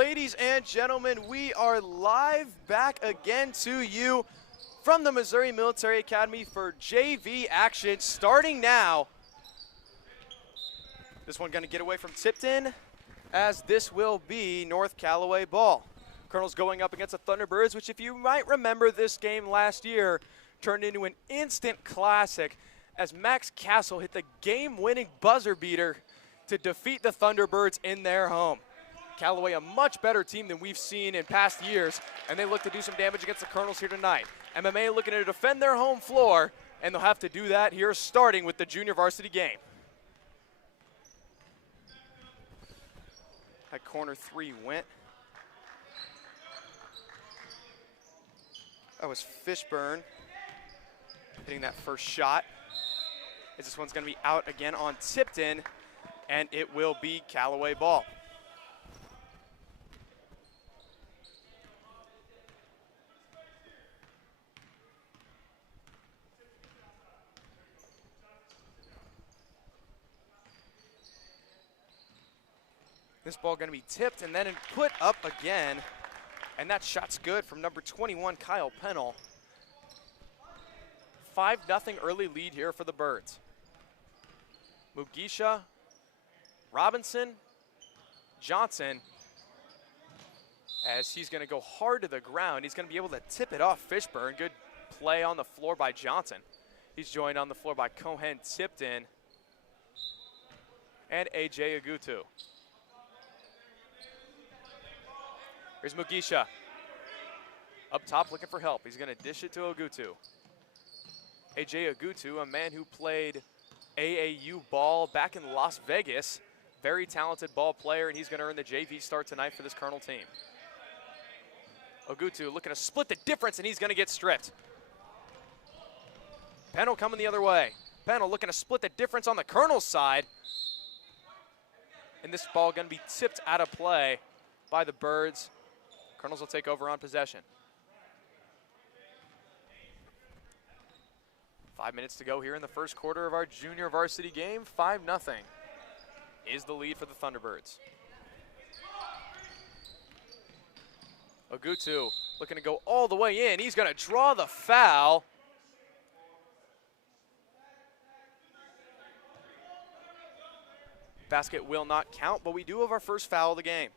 Ladies and gentlemen, we are live back again to you from the Missouri Military Academy for JV action starting now. This one going to get away from Tipton, as this will be North Callaway ball. Colonel's going up against the Thunderbirds, which, if you might remember, this game last year turned into an instant classic as Max Castle hit the game-winning buzzer beater to defeat the Thunderbirds in their home. Callaway, a much better team than we've seen in past years, and they look to do some damage against the Colonels here tonight. MMA looking to defend their home floor, and they'll have to do that here starting with the junior varsity game. That corner three went. That was Fishburne hitting that first shot. As this one's going to be out again on Tipton, and it will be Callaway ball. This ball going to be tipped and then put up again. And that shot's good from number 21, Kyle Pennell. 5-0 early lead here for the Birds. Mugisha, Robinson, Johnson, as he's going to go hard to the ground. He's going to be able to tip it off Fishburne. Good play on the floor by Johnson. He's joined on the floor by Cohen Tipton and AJ Agutu. Here's Mugisha. Up top looking for help. He's going to dish it to Agutu. AJ Agutu, a man who played AAU ball back in Las Vegas. Very talented ball player, and he's going to earn the JV start tonight for this Colonel team. Agutu looking to split the difference, and he's going to get stripped. Pennell coming the other way. Pennell looking to split the difference on the Colonel's side. And this ball going to be tipped out of play by the Birds. Colonels will take over on possession. 5 minutes to go here in the first quarter of our junior varsity game. 5-0 is the lead for the Thunderbirds. Agutu looking to go all the way in. He's going to draw the foul. Basket will not count, but we do have our first foul of the game.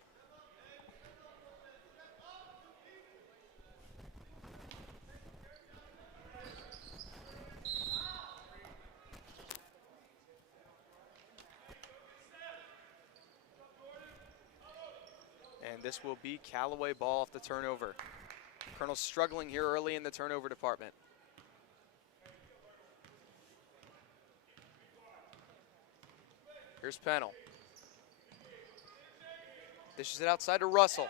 And this will be Callaway ball off the turnover. Colonel's struggling here early in the turnover department. Here's Pennell. Dishes it outside to Russell.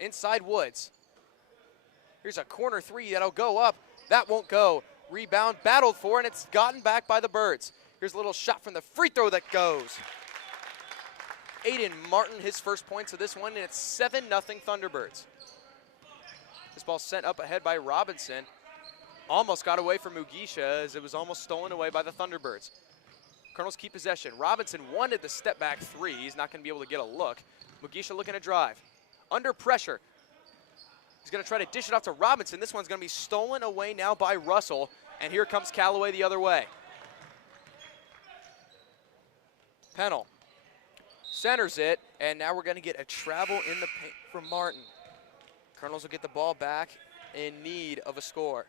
Inside Woods. Here's a corner three that'll go up. That won't go. Rebound battled for, and it's gotten back by the Birds. Here's a little shot from the free throw that goes. Aiden Martin, his first points of this one, and it's 7-0 Thunderbirds. This ball sent up ahead by Robinson. Almost got away from Mugisha as it was almost stolen away by the Thunderbirds. Colonels keep possession. Robinson wanted the step back three. He's not going to be able to get a look. Mugisha looking to drive. Under pressure. He's going to try to dish it off to Robinson. This one's going to be stolen away now by Russell. And here comes Callaway the other way. Pennell centers it, and now we're going to get a travel in the paint from Martin. Colonels will get the ball back in need of a score.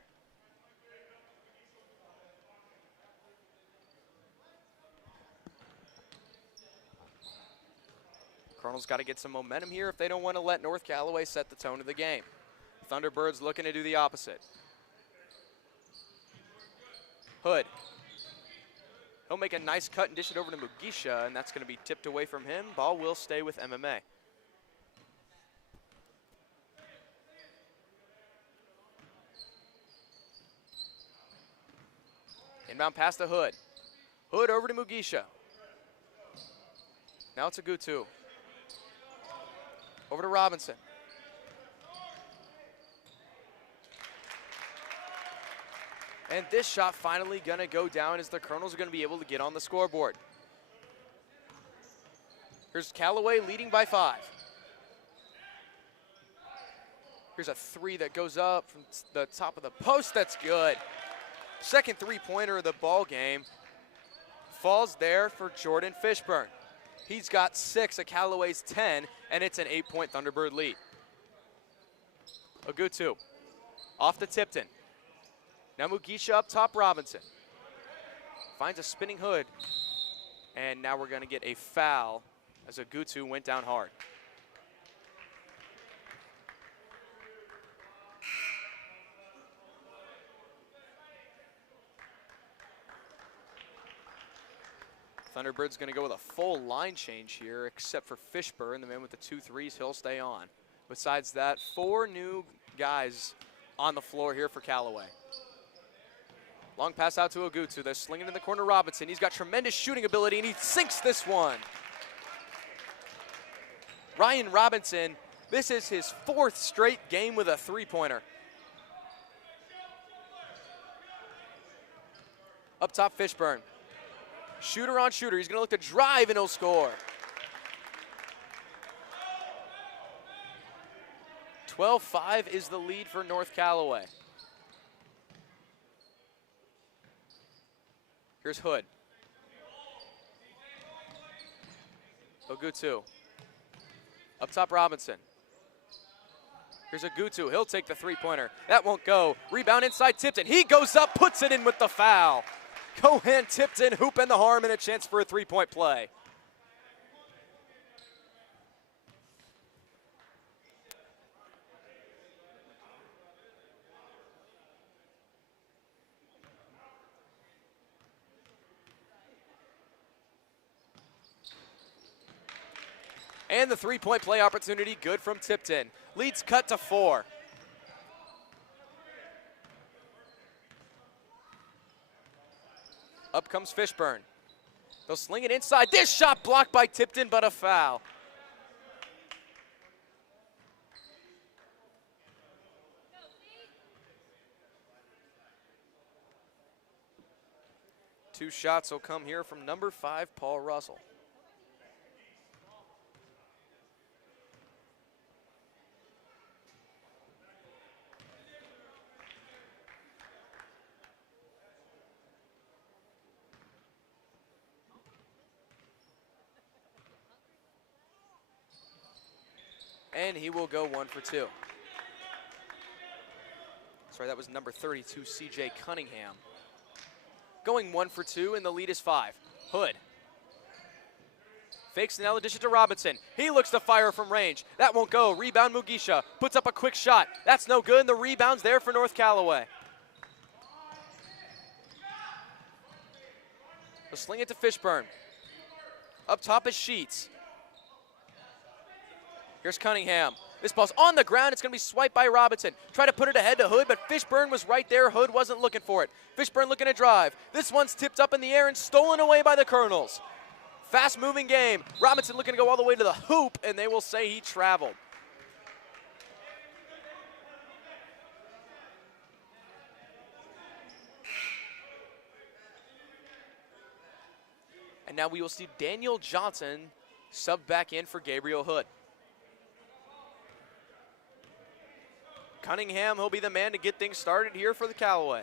Colonels got to get some momentum here if they don't want to let North Callaway set the tone of the game. Thunderbirds looking to do the opposite. Hood. He'll make a nice cut and dish it over to Mugisha, and that's going to be tipped away from him. Ball will stay with MMA. Inbound pass to Hood. Hood over to Mugisha. Now it's Agutu. Over to Robinson. And this shot finally going to go down as the Colonels are going to be able to get on the scoreboard. Here's Callaway leading by 5. Here's a three that goes up from the top of the post. That's good. Second three-pointer of the ball game. Falls there for Jordan Fishburne. He's got 6 at Callaway's 10, and it's an 8-point Thunderbird lead. Ogutu off to Tipton. Now Mugisha up top, Robinson. Finds a spinning Hood. And now we're going to get a foul as Ogutu went down hard. Thunderbird's going to go with a full line change here, except for Fishburne, the man with the 2 threes. He'll stay on. Besides that, 4 new guys on the floor here for Callaway. Long pass out to Ogutu. They're slinging in the corner Robinson. He's got tremendous shooting ability, and he sinks this one. Ryan Robinson, this is his 4th straight game with a three-pointer. Up top, Fishburne. Shooter on shooter. He's going to look to drive, and he'll score. 12-5 is the lead for North Callaway. Here's Hood. Ogutu. Up top, Robinson. Here's Ogutu. He'll take the three-pointer. That won't go. Rebound inside Tipton. He goes up, puts it in with the foul. Cohan Tipton hooping the harm and a chance for a three-point play. And the three-point play opportunity good from Tipton. Leads cut to 4. Up comes Fishburne. They'll sling it inside. This shot blocked by Tipton, but a foul. Two shots will come here from number 5, Paul Russell. And he will go 1 for 2. Sorry, that was number 32, CJ Cunningham. Going 1 for 2, and the lead is 5. Hood. Fakes an L addition to Robinson. He looks to fire from range. That won't go. Rebound Mugisha. Puts up a quick shot. That's no good, and the rebound's there for North Callaway. They'll sling it to Fishburne. Up top is Sheets. Here's Cunningham. This ball's on the ground. It's going to be swiped by Robinson. Try to put it ahead to Hood, but Fishburne was right there. Hood wasn't looking for it. Fishburne looking to drive. This one's tipped up in the air and stolen away by the Colonels. Fast-moving game. Robinson looking to go all the way to the hoop, and they will say he traveled. And now we will see Daniel Johnson sub back in for Gabriel Hood. Cunningham, he'll be the man to get things started here for the Callaway.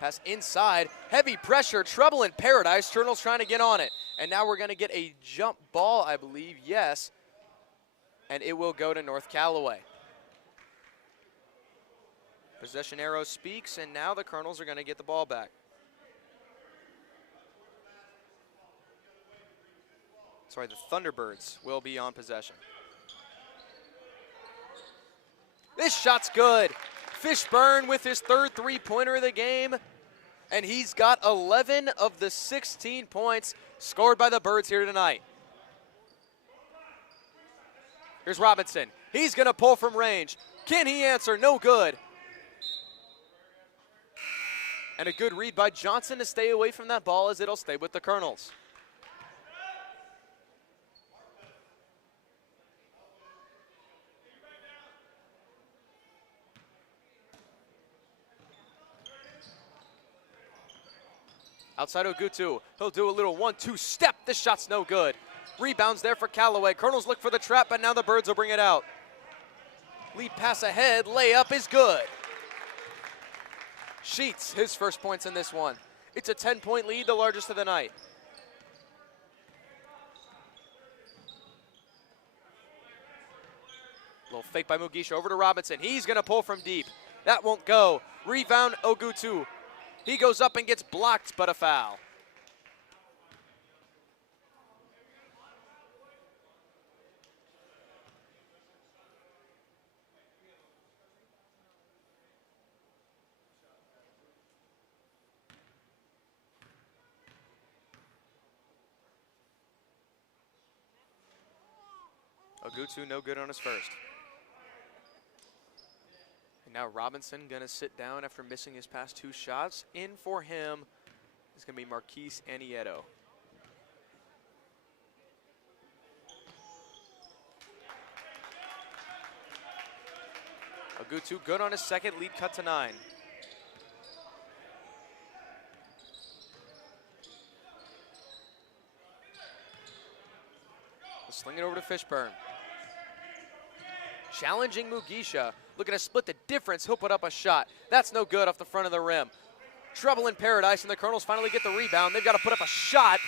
Pass inside, heavy pressure, trouble in paradise. Colonel's trying to get on it. And now we're going to get a jump ball, I believe, yes. And it will go to North Callaway. Possession arrow speaks, and now the Colonels are going to get the ball back. Sorry, the Thunderbirds will be on possession. This shot's good. Fishburne with his 3rd three-pointer of the game, and he's got 11 of the 16 points scored by the Birds here tonight. Here's Robinson. He's going to pull from range. Can he answer? No good. And a good read by Johnson to stay away from that ball as it'll stay with the Colonels. Outside Ogutu, he'll do a little 1-2 step. This shot's no good. Rebounds there for Callaway. Colonels look for the trap, but now the Birds will bring it out. Lead pass ahead, layup is good. Sheets, his first points in this one. It's a 10-point lead, the largest of the night. Little fake by Mugisha over to Robinson. He's gonna pull from deep. That won't go. Rebound, Ogutu. He goes up and gets blocked, but a foul. Ogutu no good on his first. And now Robinson gonna sit down after missing his past 2 shots. In for him is gonna be Marquise Anietto. Ogutu good on his second, lead cut to 9. Sling it over to Fishburne. Challenging Mugisha, looking to split the difference. He'll put up a shot. That's no good off the front of the rim. Trouble in paradise, and the Colonels finally get the rebound. They've got to put up a shot,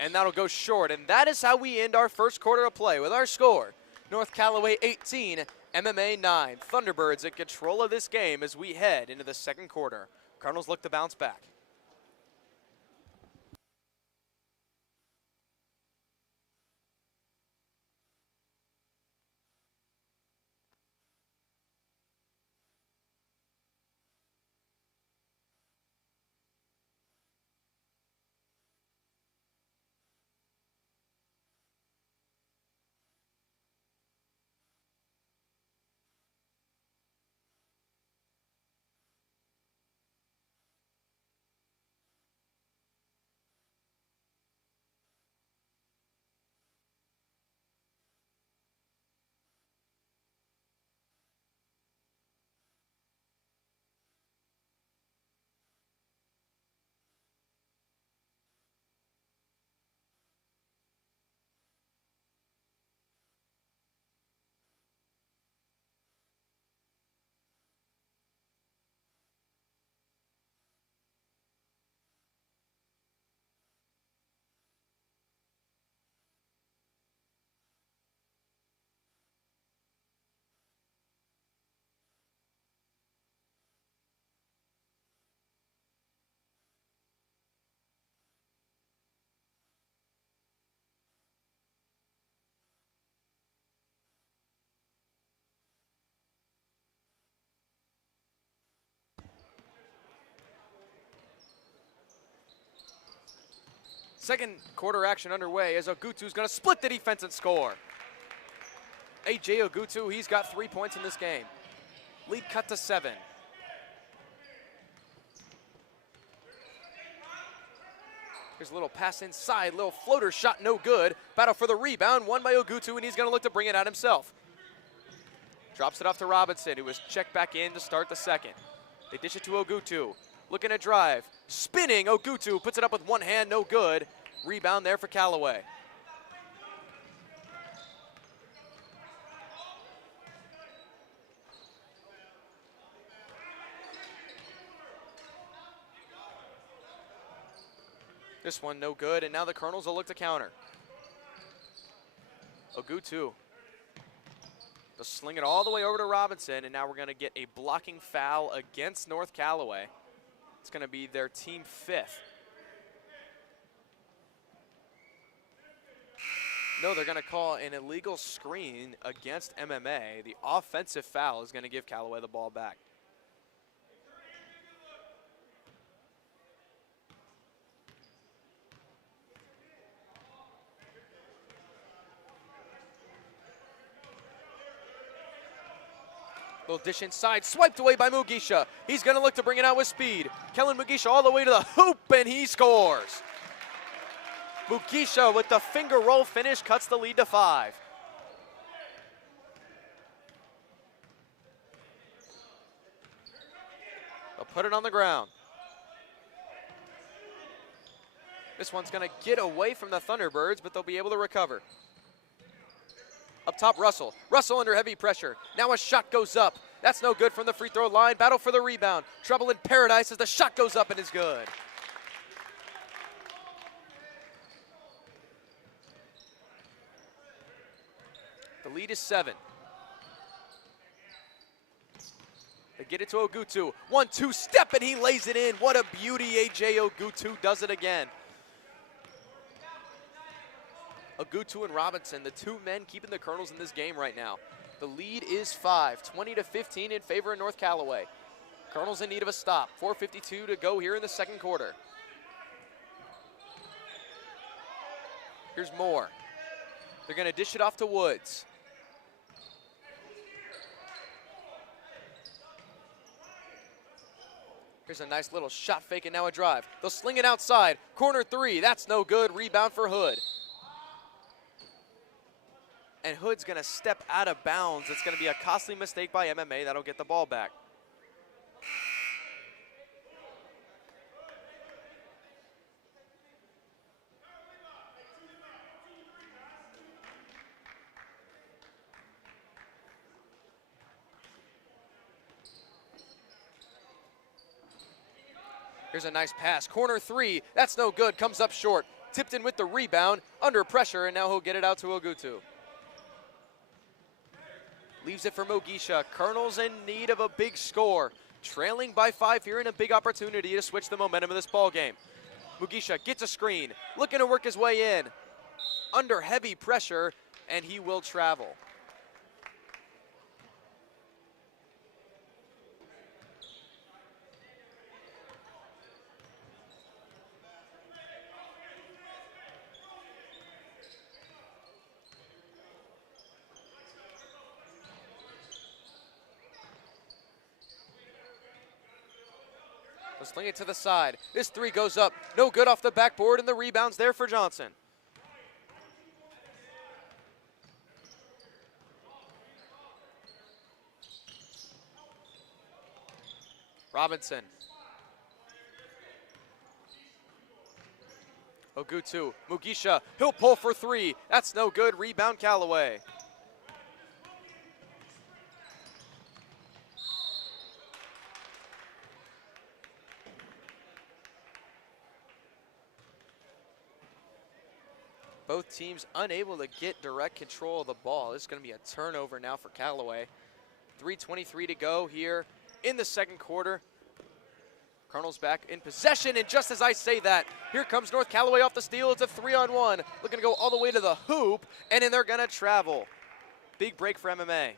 and that'll go short. And that is how we end our first quarter of play with our score. North Callaway 18, MMA 9. Thunderbirds in control of this game as we head into the second quarter. Colonels look to bounce back. Second quarter action underway as Ogutu's going to split the defense and score. A.J. Ogutu, he's got 3 points in this game. Lead cut to 7. Here's a little pass inside, little floater shot, no good. Battle for the rebound, won by Ogutu, and he's going to look to bring it out himself. Drops it off to Robinson, who was checked back in to start the second. They dish it to Ogutu. Looking to drive, spinning, Ogutu puts it up with one hand, no good. Rebound there for Callaway. This one no good, and now the Colonels will look to counter. Ogutu. They'll sling it all the way over to Robinson, and now we're gonna get a blocking foul against North Callaway. It's going to be their team 5th. No, they're going to call an illegal screen against MMA. The offensive foul is going to give Callaway the ball back. Little dish inside, swiped away by Mugisha. He's going to look to bring it out with speed. Kellen Mugisha all the way to the hoop, and he scores. Mugisha with the finger roll finish cuts the lead to 5. They'll put it on the ground. This one's going to get away from the Thunderbirds, but they'll be able to recover. Up top, Russell. Russell under heavy pressure. Now a shot goes up. That's no good from the free throw line. Battle for the rebound. Trouble in paradise as the shot goes up and is good. The lead is 7. They get it to Ogutu. 1-2 step and he lays it in. What a beauty. AJ Ogutu does it again. Ogutu and Robinson, the two men keeping the Colonels in this game right now. The lead is 5, 20-15 in favor of North Callaway. Colonels in need of a stop. 4:52 to go here in the second quarter. Here's Moore. They're going to dish it off to Woods. Here's a nice little shot fake and now a drive. They'll sling it outside. Corner 3, that's no good. Rebound for Hood. And Hood's going to step out of bounds. It's going to be a costly mistake by MMA. That'll get the ball back. Here's a nice pass. Corner 3, that's no good. Comes up short. Tipton with the rebound. Under pressure, and now he'll get it out to Ogutu. Leaves it for Mugisha. Colonels in need of a big score. Trailing by 5 here and a big opportunity to switch the momentum of this ball game. Mugisha gets a screen. Looking to work his way in. Under heavy pressure, and he will travel. Sling it to the side. This 3 goes up. No good off the backboard, and the rebound's there for Johnson. Robinson. Ogutu. Mugisha. He'll pull for 3. That's no good. Rebound Callaway. Both teams unable to get direct control of the ball. This is going to be a turnover now for Callaway. 3:23 to go here in the second quarter. Colonels back in possession, and just as I say that, here comes North Callaway off the steal. It's a 3-on-1. Looking to go all the way to the hoop, and then they're going to travel. Big break for MMA.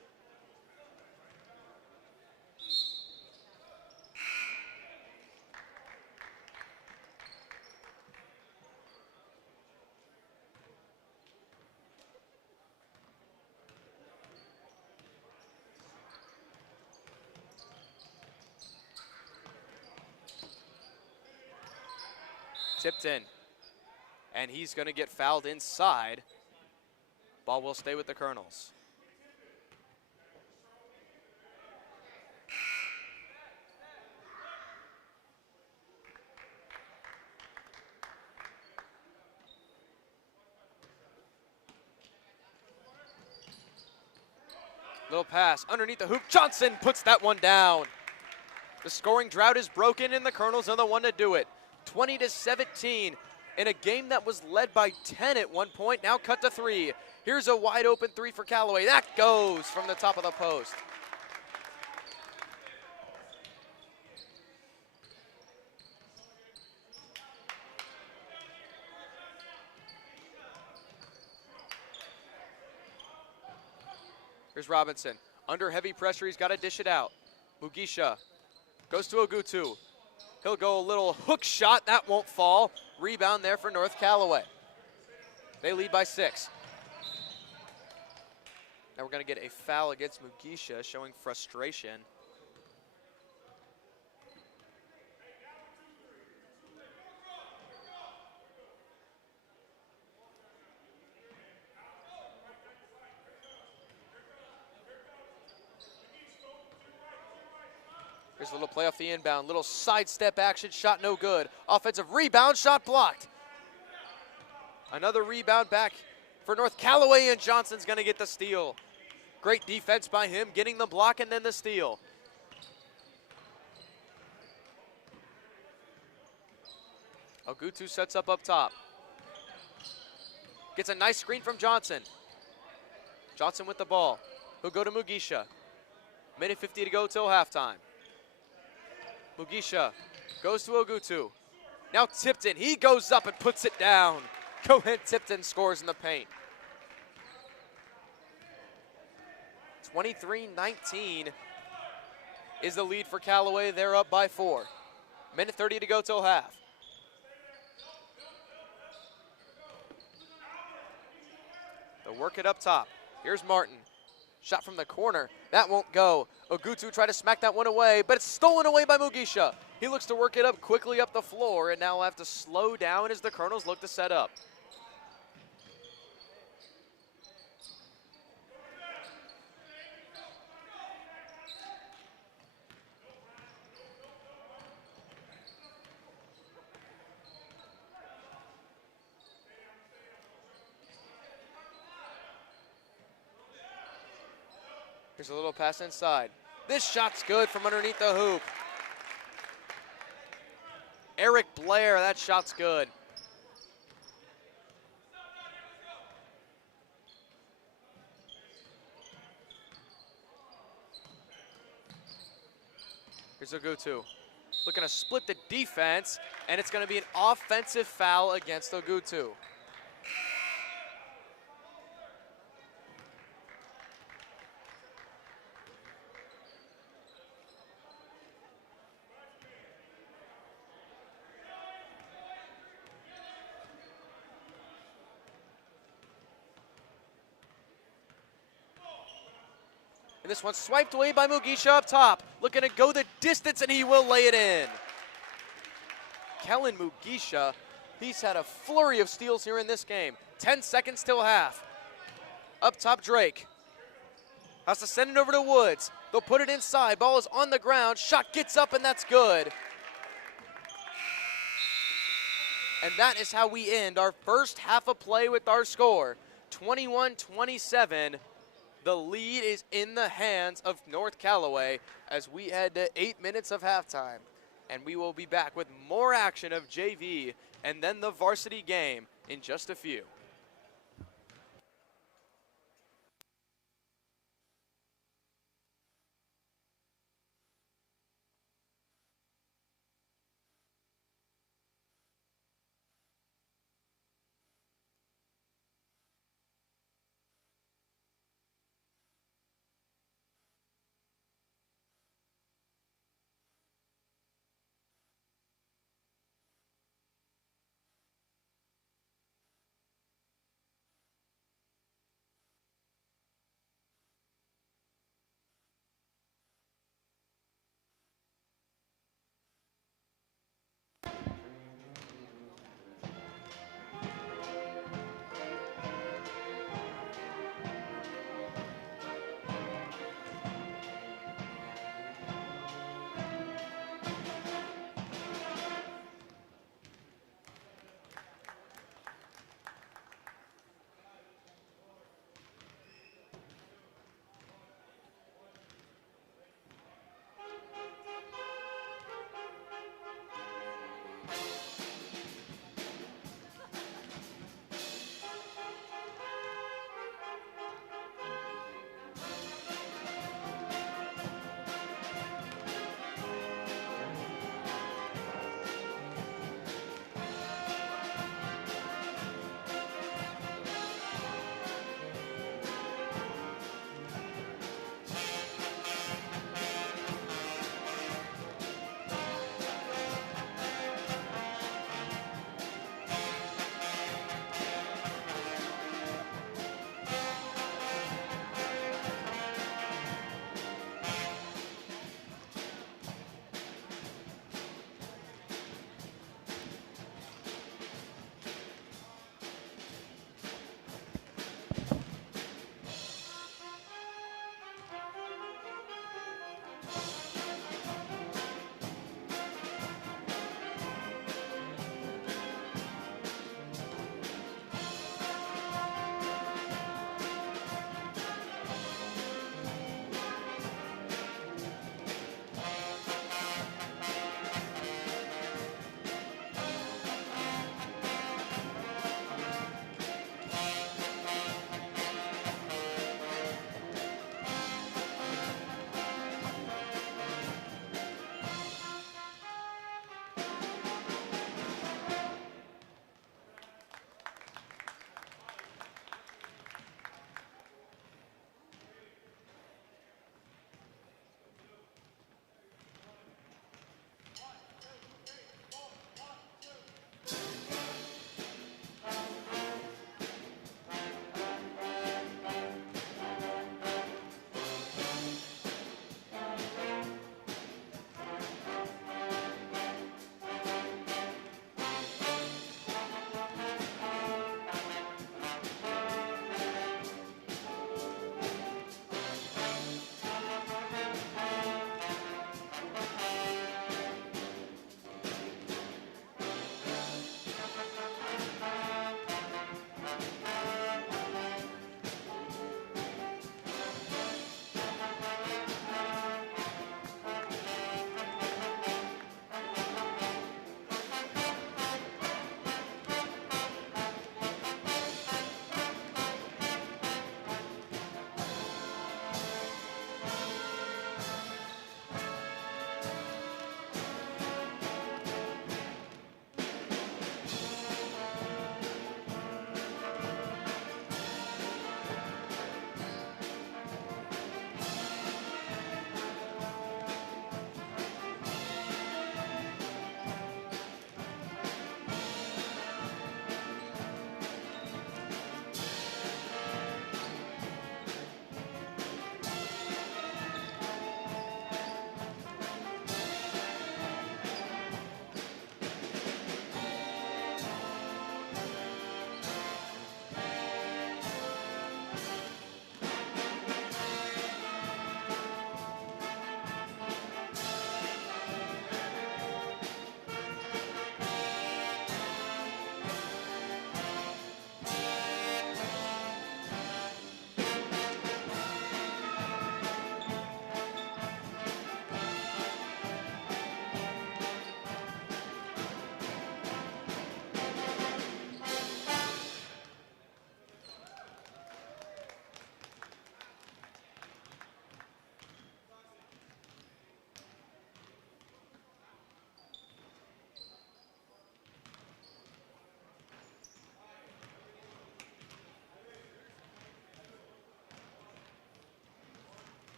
Tipton, and he's going to get fouled inside. Ball will stay with the Colonels. Little pass underneath the hoop. Johnson puts that one down. The scoring drought is broken, and the Colonels are the one to do it. 20-17 in a game that was led by 10 at one point, now cut to 3. Here's a wide open 3 for Callaway. That goes from the top of the post. Here's Robinson. Under heavy pressure, he's got to dish it out. Mugisha goes to Ogutu. He'll go a little hook shot. That won't fall. Rebound there for North Callaway. They lead by 6. Now we're going to get a foul against Mugisha, showing frustration. Here's a little play off the inbound. Little sidestep action, shot no good. Offensive rebound, shot blocked. Another rebound back for North Callaway, and Johnson's going to get the steal. Great defense by him, getting the block and then the steal. Ogutu sets up top. Gets a nice screen from Johnson. Johnson with the ball. He'll go to Mugisha. Minute 50 to go till halftime. Mugisha goes to Ogutu. Now Tipton, he goes up and puts it down. Cohen Tipton scores in the paint. 23-19 is the lead for Callaway. They're up by 4. Minute 30 to go till half. They'll work it up top. Here's Martin. Shot from the corner. That won't go. Ogutu tried to smack that one away, but it's stolen away by Mugisha. He looks to work it up quickly up the floor, and now will have to slow down as the Colonels look to set up. Here's a little pass inside. This shot's good from underneath the hoop. Eric Blair, that shot's good. Here's Ogutu. Looking to split the defense, and it's going to be an offensive foul against Ogutu. And this one's swiped away by Mugisha up top. Looking to go the distance, and he will lay it in. Kellen Mugisha, he's had a flurry of steals here in this game. 10 seconds till half. Up top, Drake. Has to send it over to Woods. They'll put it inside. Ball is on the ground. Shot gets up, and that's good. And that is how we end our first half of play with our score. 21-27. The lead is in the hands of North Callaway as we head to 8 minutes of halftime. And we will be back with more action of JV and then the varsity game in just a few.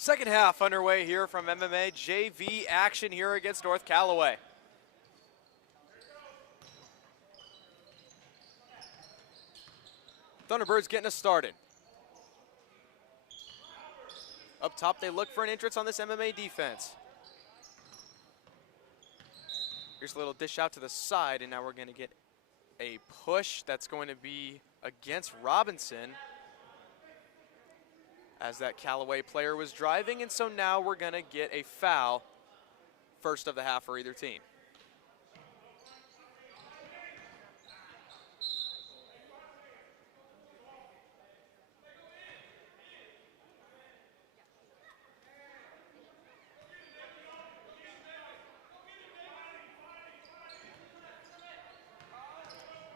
Second half underway here from MMA JV action here against North Callaway. Thunderbirds getting us started. Up top, they look for an entrance on this MMA defense. Here's a little dish out to the side, and now we're going to get a push that's going to be against Robinson, as that Callaway player was driving, and so now we're going to get a foul, first of the half for either team.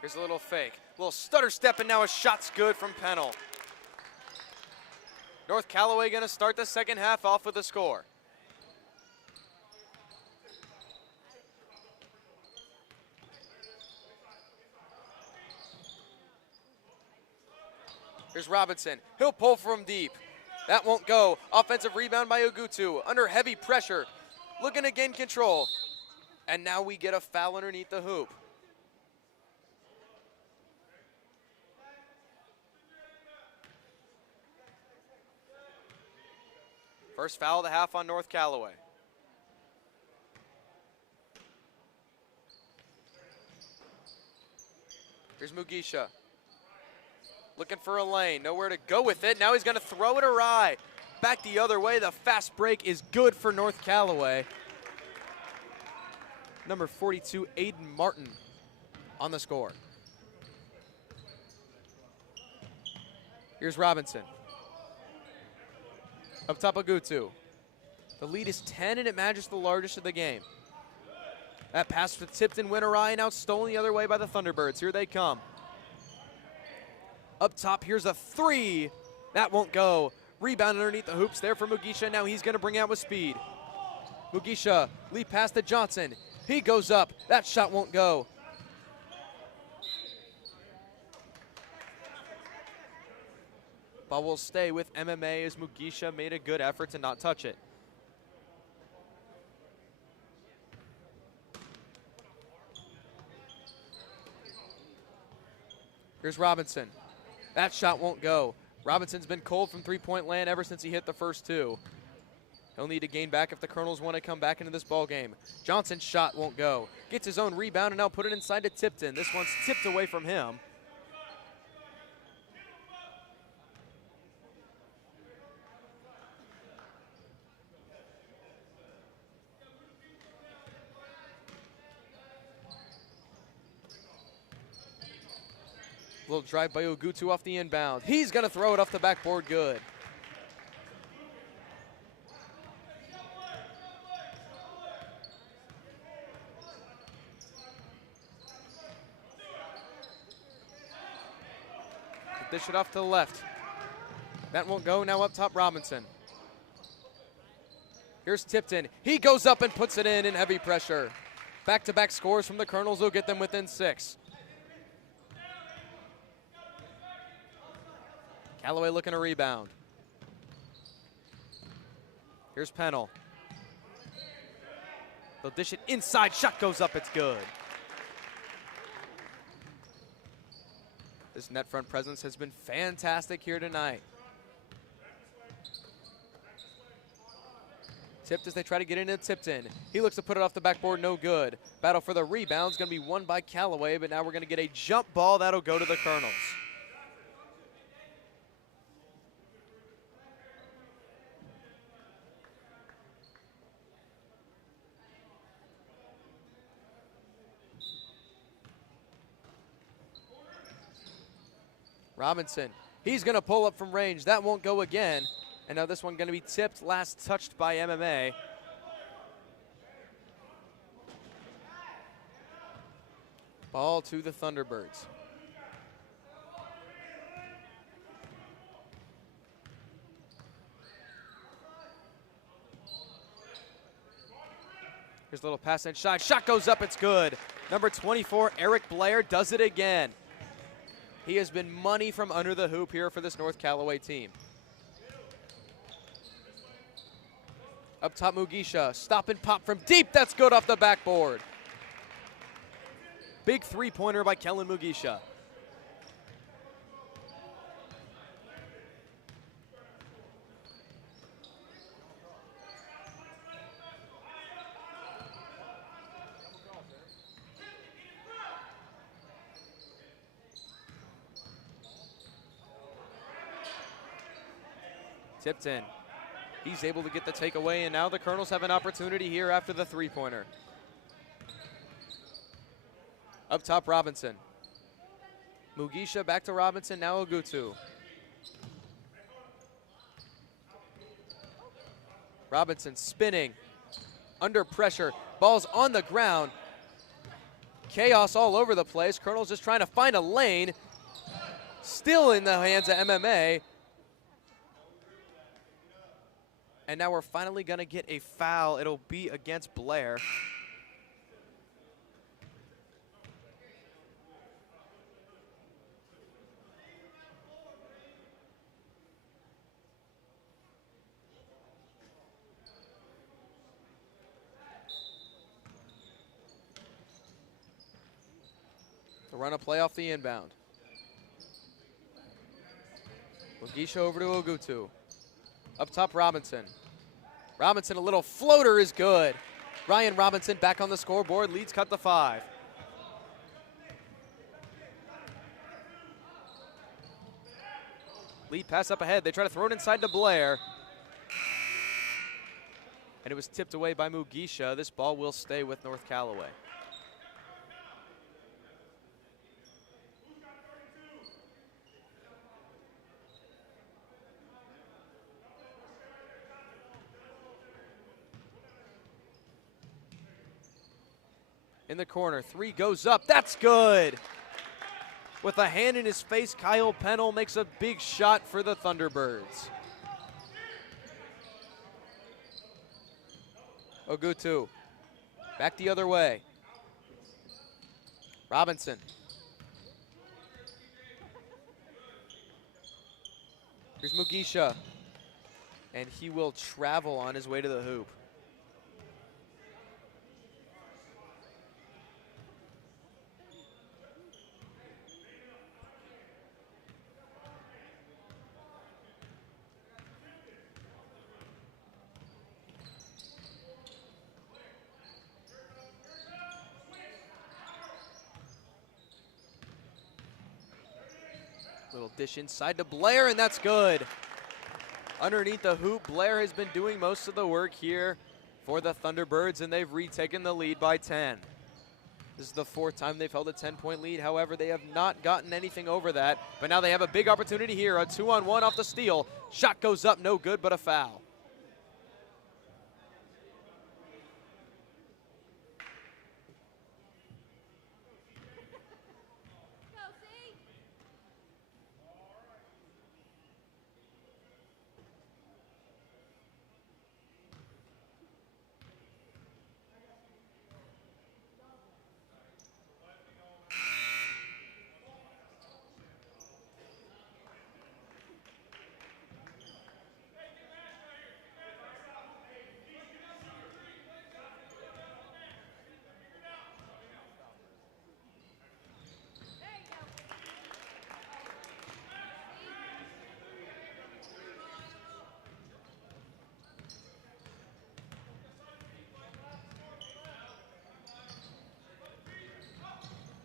Here's a little fake, a little stutter step, and now a shot's good from Pennell. North Callaway going to start the second half off with a score. Here's Robinson. He'll pull from deep. That won't go. Offensive rebound by Ogutu. Under heavy pressure. Looking to gain control. And now we get a foul underneath the hoop. First foul of the half on North Callaway. Here's Mugisha. Looking for a lane, nowhere to go with it. Now he's going to throw it awry. Back the other way, the fast break is good for North Callaway. Number 42, Aiden Martin on the score. Here's Robinson. Up top, Ogutu. The lead is 10, and it matches the largest of the game. That pass to Tipton went awry, now stolen the other way by the Thunderbirds. Here they come. Up top, here's a three. That won't go. Rebound underneath the hoops there for Mugisha. Now he's going to bring out with speed. Mugisha, lead pass to Johnson. He goes up. That shot won't go. Ball will stay with MMA as Mugisha made a good effort to not touch it. Here's Robinson. That shot won't go. Robinson's been cold from three-point land ever since he hit the first two. He'll need to gain back if the Colonels want to come back into this ball game. Johnson's shot won't go. Gets his own rebound and now put it inside to Tipton. This one's tipped away from him. Little drive by Ogutu off the inbound. He's going to throw it off the backboard good. Dish it off to the left. That won't go. Now up top, Robinson. Here's Tipton. He goes up and puts it in heavy pressure. Back-to-back scores from the Colonels will get them within 6. Callaway looking to rebound. Here's Pennell. They'll dish it inside. Shot goes up. It's good. This net front presence has been fantastic here tonight. Tipped as they try to get into Tipton. He looks to put it off the backboard. No good. Battle for the rebound is going to be won by Callaway, but now we're going to get a jump ball. That'll go to the Colonels. Robinson, he's going to pull up from range. That won't go again. And now this one going to be tipped, last touched by MMA. Ball to the Thunderbirds. Here's a little pass inside. Shot goes up, it's good. Number 24, Eric Blair, does it again. He has been money from under the hoop here for this North Callaway team. Up top, Mugisha. Stop and pop from deep. That's good off the backboard. Big three-pointer by Kellen Mugisha. Tipped in. He's able to get the takeaway, and now the Colonels have an opportunity here after the three-pointer. Up top, Robinson. Mugisha back to Robinson, now Ogutu. Robinson spinning, under pressure, ball's on the ground. Chaos all over the place. Colonels just trying to find a lane. Still in the hands of MMA. And now we're finally gonna get a foul. It'll be against Blair. To run a play off the inbound. Mugisha over to Ogutu. Up top, Robinson. Robinson, a little floater is good. Ryan Robinson back on the scoreboard, leads cut to 5. Lead pass up ahead. They try to throw it inside to Blair. And it was tipped away by Mugisha. This ball will stay with North Callaway. In the corner, 3 goes up, that's good. With a hand in his face, Kyle Pennell makes a big shot for the Thunderbirds. Ogutu, back the other way. Robinson. Here's Mugisha, and he will travel on his way to the hoop. Little dish inside to Blair, and that's good. Underneath the hoop, Blair has been doing most of the work here for the Thunderbirds, and they've retaken the lead by 10. This is the 4th time they've held a 10-point lead. However, they have not gotten anything over that. But now they have a big opportunity here. A 2-on-1 off the steal. Shot goes up, no good, but a foul.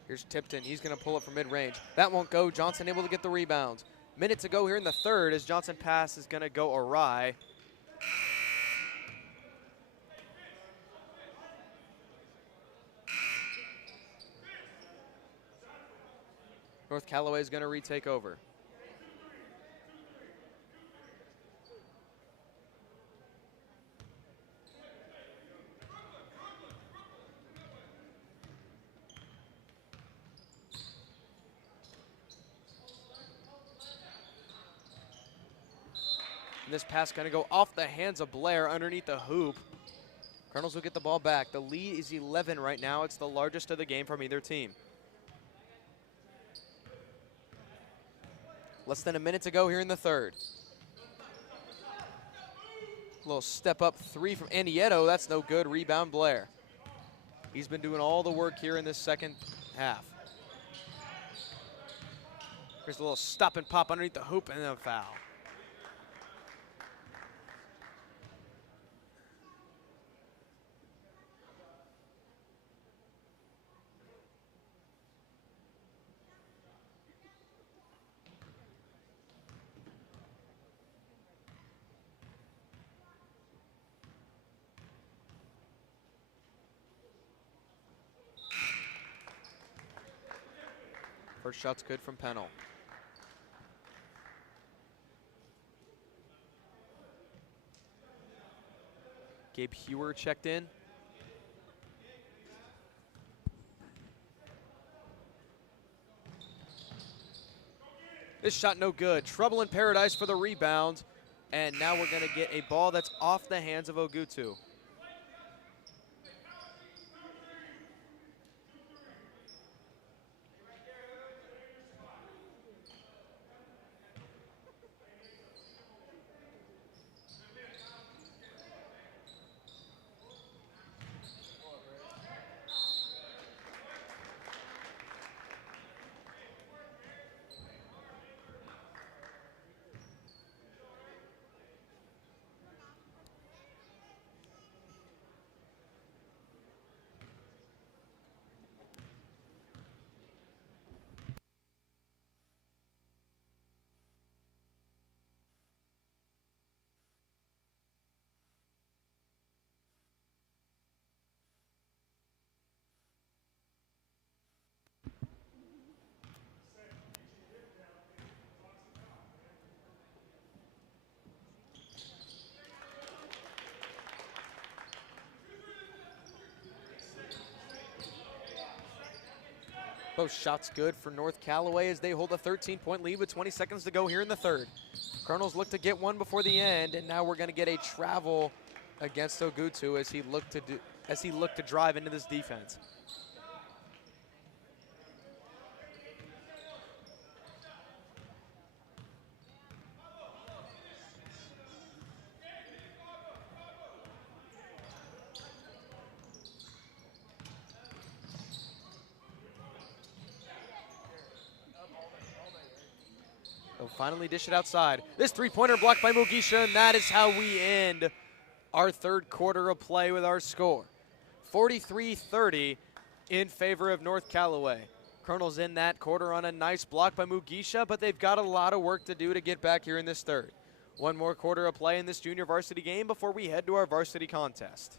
Here's Tipton, he's gonna pull it from mid-range. That won't go, Johnson able to get the rebound. Minute to go here in the 3rd as Johnson pass is gonna go awry. North Callaway is gonna retake over. And this pass gonna go off the hands of Blair underneath the hoop. Colonels will get the ball back. The lead is 11 right now. It's the largest of the game from either team. Less than a minute to go here in the 3rd. Little step up three from Andieto. That's no good. Rebound Blair. He's been doing all the work here in this second half. Here's a little stop and pop underneath the hoop and then a foul. First shot's good from Pennell. Gabe Hewer checked in. This shot no good. Trouble in paradise for the rebound. And now we're going to get a ball that's off the hands of Ogutu. Both shots good for North Callaway as they hold a 13-point lead with 20 seconds to go here in the third. Colonels look to get one before the end, and now we're going to get a travel against Ogutu as he looked to drive into this defense. They'll finally dish it outside. This three-pointer blocked by Mugisha, and that is how we end our third quarter of play with our score. 43-30 in favor of North Callaway. Colonels in that quarter on a nice block by Mugisha, but they've got a lot of work to do to get back here in this third. One more quarter of play in this junior varsity game before we head to our varsity contest.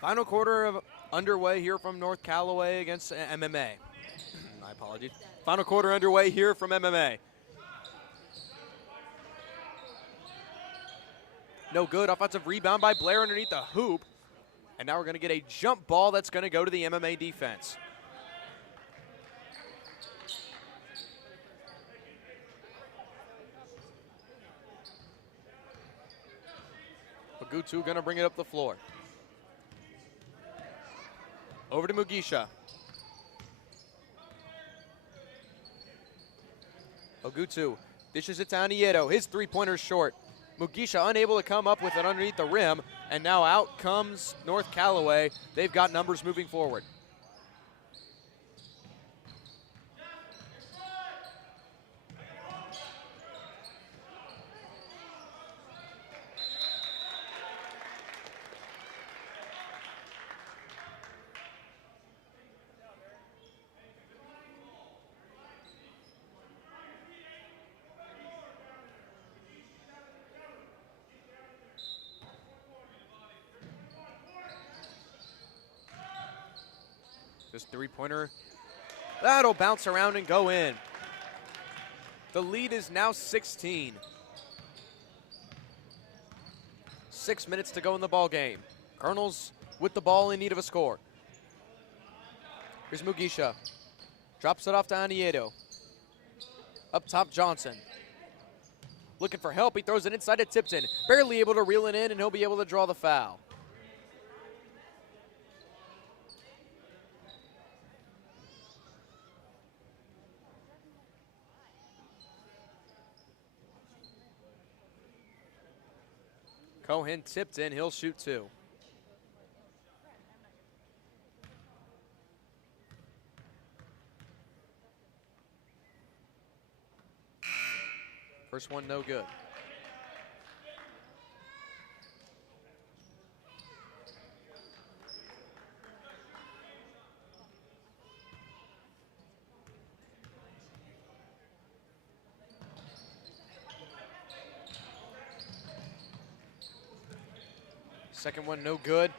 Final quarter of underway here from North Callaway against MMA. My apologies. Final quarter underway here from MMA. No good. Offensive rebound by Blair underneath the hoop. And now we're going to get a jump ball that's going to go to the MMA defense. Ogutu going to bring it up the floor. Over to Mugisha. Ogutu Dishes it to Nieto. His three-pointer's short. Mugisha unable to come up with it underneath the rim, and now out comes North Callaway. They've got numbers moving forward. This three-pointer, that'll bounce around and go in. The lead is now 16. 6 minutes to go in the ball game. Colonels with the ball in need of a score. Here's Mugisha. Drops it off to Nieto. Up top, Johnson. Looking for help, he throws it inside to Tipton. Barely able to reel it in, and he'll be able to draw the foul. Cohen tipped in, he'll shoot two. First one no good. Second one no good,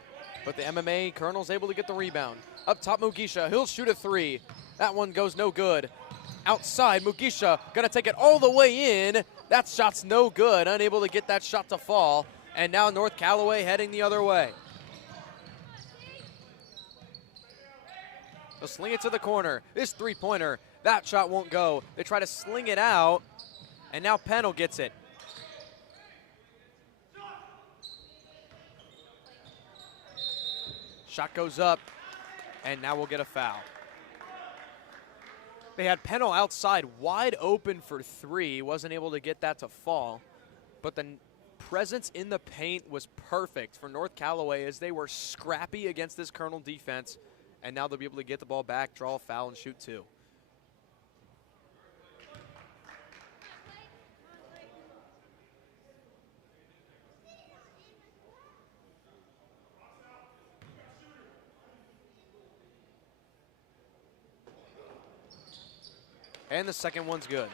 but the MMA Colonel's able to get the rebound. Up top, Mugisha, he'll shoot a three. That one goes no good. Outside, Mugisha gonna take it all the way in. That shot's no good, unable to get that shot to fall. And now North Callaway heading the other way. They'll sling it to the corner. This three-pointer, that shot won't go. They try to sling it out, and now Pennell gets it. Shot goes up, and now we'll get a foul. They had Pennell outside wide open for three. Wasn't able to get that to fall, but the presence in the paint was perfect for North Callaway as they were scrappy against this Colonel defense, and now they'll be able to get the ball back, draw a foul, and shoot two. And the second one's good.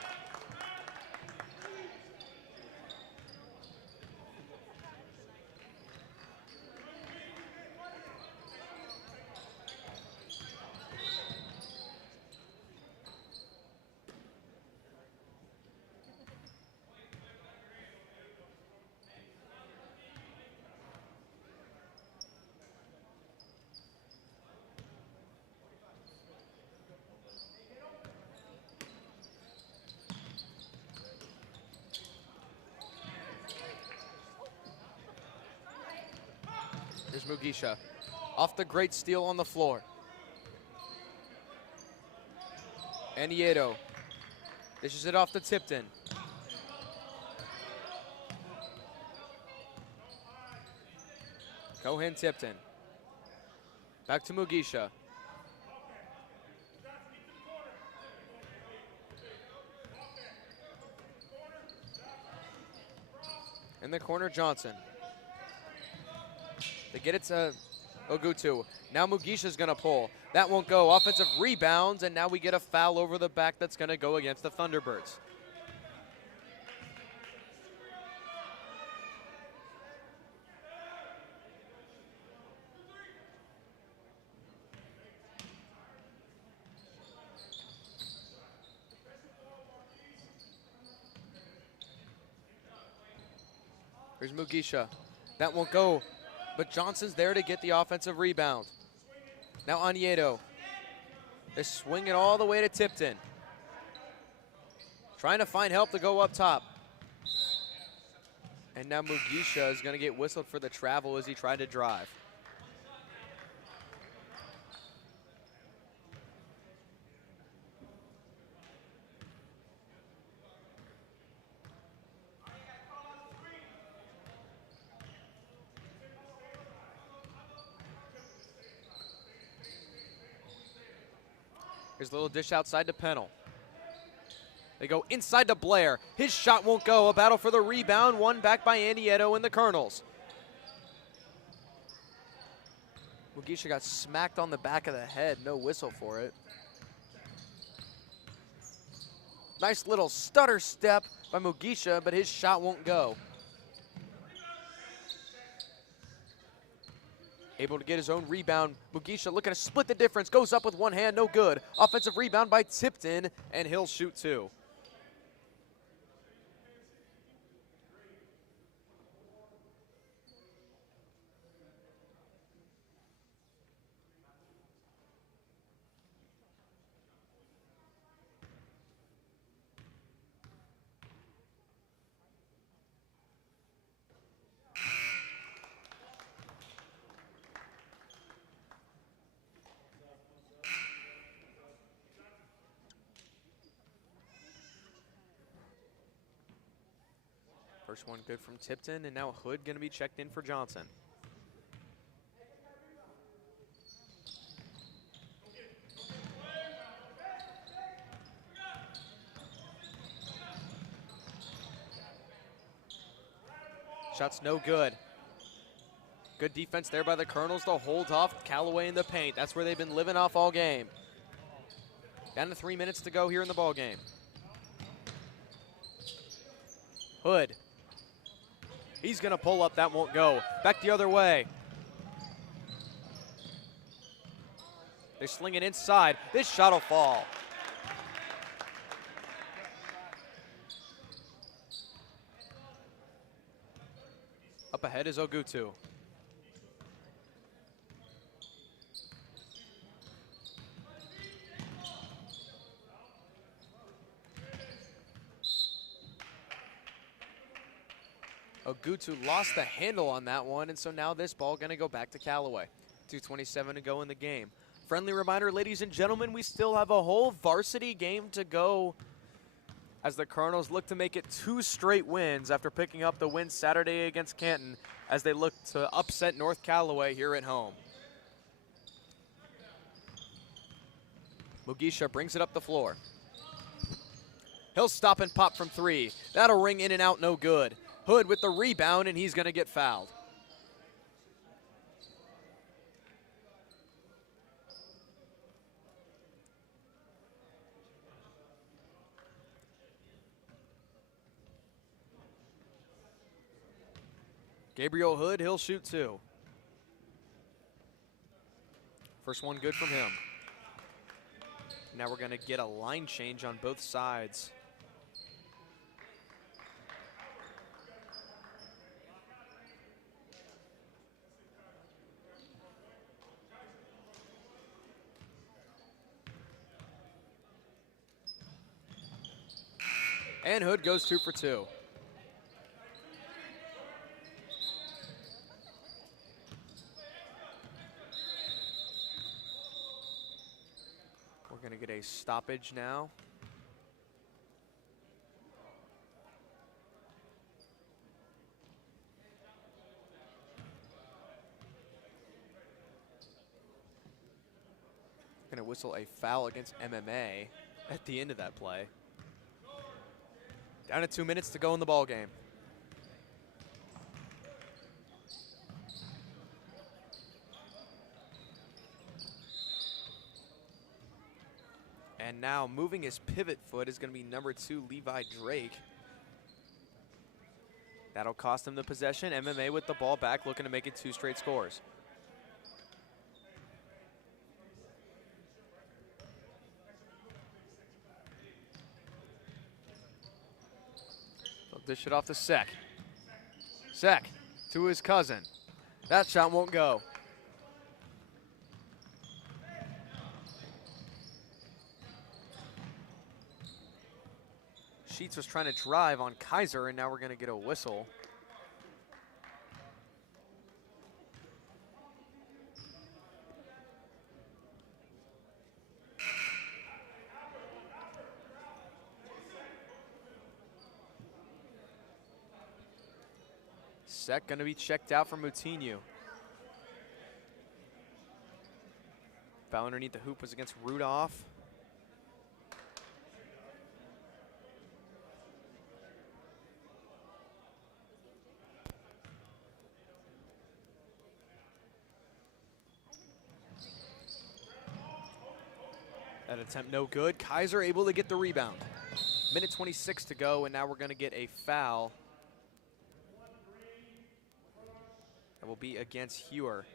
Here's Mugisha, off the great steal on the floor. Nieto dishes it off to Tipton. Cohen Tipton. Back to Mugisha. In the corner, Johnson. They get it to Ogutu. Now Mugisha's gonna pull. That won't go. Offensive rebounds, and now we get a foul over the back that's gonna go against the Thunderbirds. Here's Mugisha. That won't go. But Johnson's there to get the offensive rebound. Now Nieto. They swing it all the way to Tipton. Trying to find help to go up top. And now Mugisha is going to get whistled for the travel as he tried to drive. Here's a little dish outside to Pennell. They go inside to Blair. His shot won't go. A battle for the rebound. Won back by Andieto and the Colonels. Mugisha got smacked on the back of the head. No whistle for it. Nice little stutter step by Mugisha, but his shot won't go. Able to get his own rebound. Mugisha looking to split the difference. Goes up with one hand, no good. Offensive rebound by Tipton, and he'll shoot two. First one good from Tipton, and now Hood going to be checked in for Johnson. Shot's no good. Good defense there by the Colonels to hold off Callaway in the paint. That's where they've been living off all game. Down to 3 minutes to go here in the ball game. Hood. He's going to pull up. That won't go. Back the other way. They're slinging inside. This shot will fall. Up ahead is Ogutu. Ogutu lost the handle on that one, and so now this ball going to go back to Callaway. 2:27 to go in the game. Friendly reminder, ladies and gentlemen, we still have a whole varsity game to go as the Colonels look to make it 2 straight wins after picking up the win Saturday against Canton as they look to upset North Callaway here at home. Mugisha brings it up the floor. He'll stop and pop from 3. That'll ring in and out, no good. Hood with the rebound, and he's going to get fouled. Gabriel Hood, he'll shoot 2. First one good from him. Now we're going to get a line change on both sides. And Hood goes 2 for 2. We're going to get a stoppage now. Going to whistle a foul against MMA at the end of that play. Down to 2 minutes to go in the ball game. And now moving his pivot foot is going to be number 2, Levi Drake. That'll cost him the possession. MMA with the ball back, looking to make it 2 straight scores. Dish it off to Sek. Sek to his cousin. That shot won't go. Sheets was trying to drive on Kaiser, and now we're going to get a whistle. Sek going to be checked out for Moutinho. Foul underneath the hoop was against Rudolph. That attempt no good. Kaiser able to get the rebound. Minute 26 to go, and now we're going to get a foul. That will be against Hewer.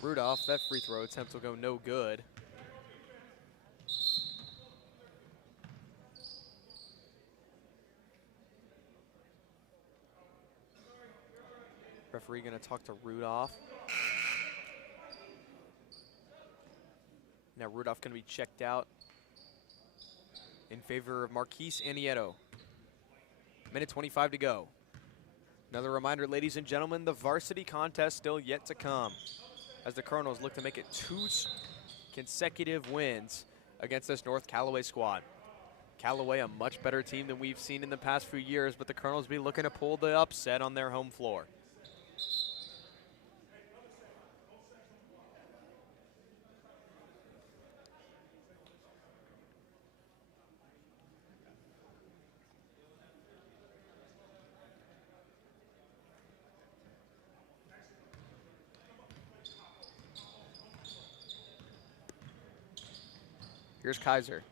Rudolph, that free throw attempt will go no good. Referee going to talk to Rudolph. Now Rudolph going to be checked out in favor of Marquise Anietto. Minute 25 to go. Another reminder, ladies and gentlemen, the varsity contest still yet to come, as the Colonels look to make it 2 consecutive wins against this North Callaway squad. Callaway, a much better team than we've seen in the past few years, but the Colonels be looking to pull the upset on their home floor. Here's Kaiser.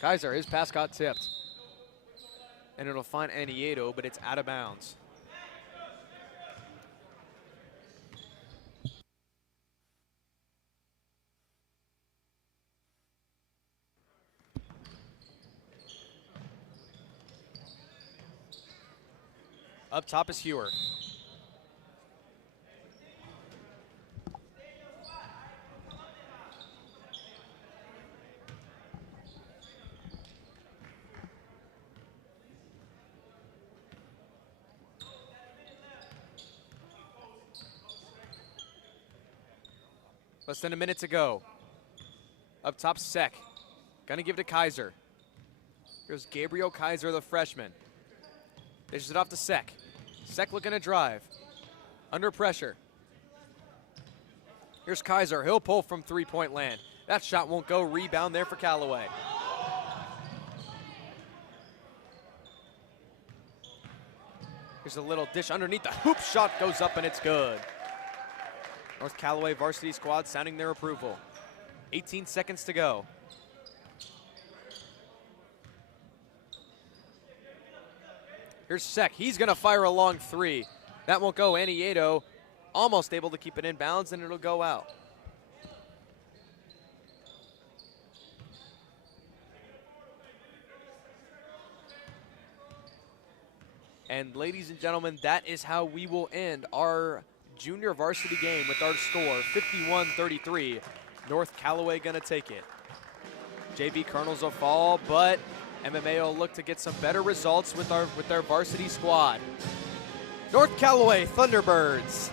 Kaiser, his pass got tipped. And it'll find Anietto, but it's out of bounds. Up top is Hewer. Less than a minute to go. Up top, Sek. Gonna give to Kaiser. Here's Gabriel Kaiser, the freshman. Dishes it off to Sek. Sek looking to drive. Under pressure. Here's Kaiser. He'll pull from three-point land. That shot won't go. Rebound there for Callaway. Here's a little dish underneath the hoop. Shot goes up and it's good. North Callaway varsity squad sounding their approval. 18 seconds to go. Here's Sek. He's going to fire a long three. That won't go. Anietto almost able to keep it in bounds, and it'll go out. And ladies and gentlemen, that is how we will end our junior varsity game with our score 51-33. North Callaway gonna take it. JV Colonels will fall, but MMA will look to get some better results with their varsity squad. North Callaway Thunderbirds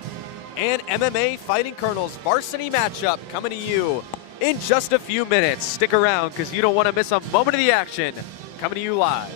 and MMA Fighting Colonels varsity matchup coming to you in just a few minutes. Stick around because you don't want to miss a moment of the action. Coming to you live.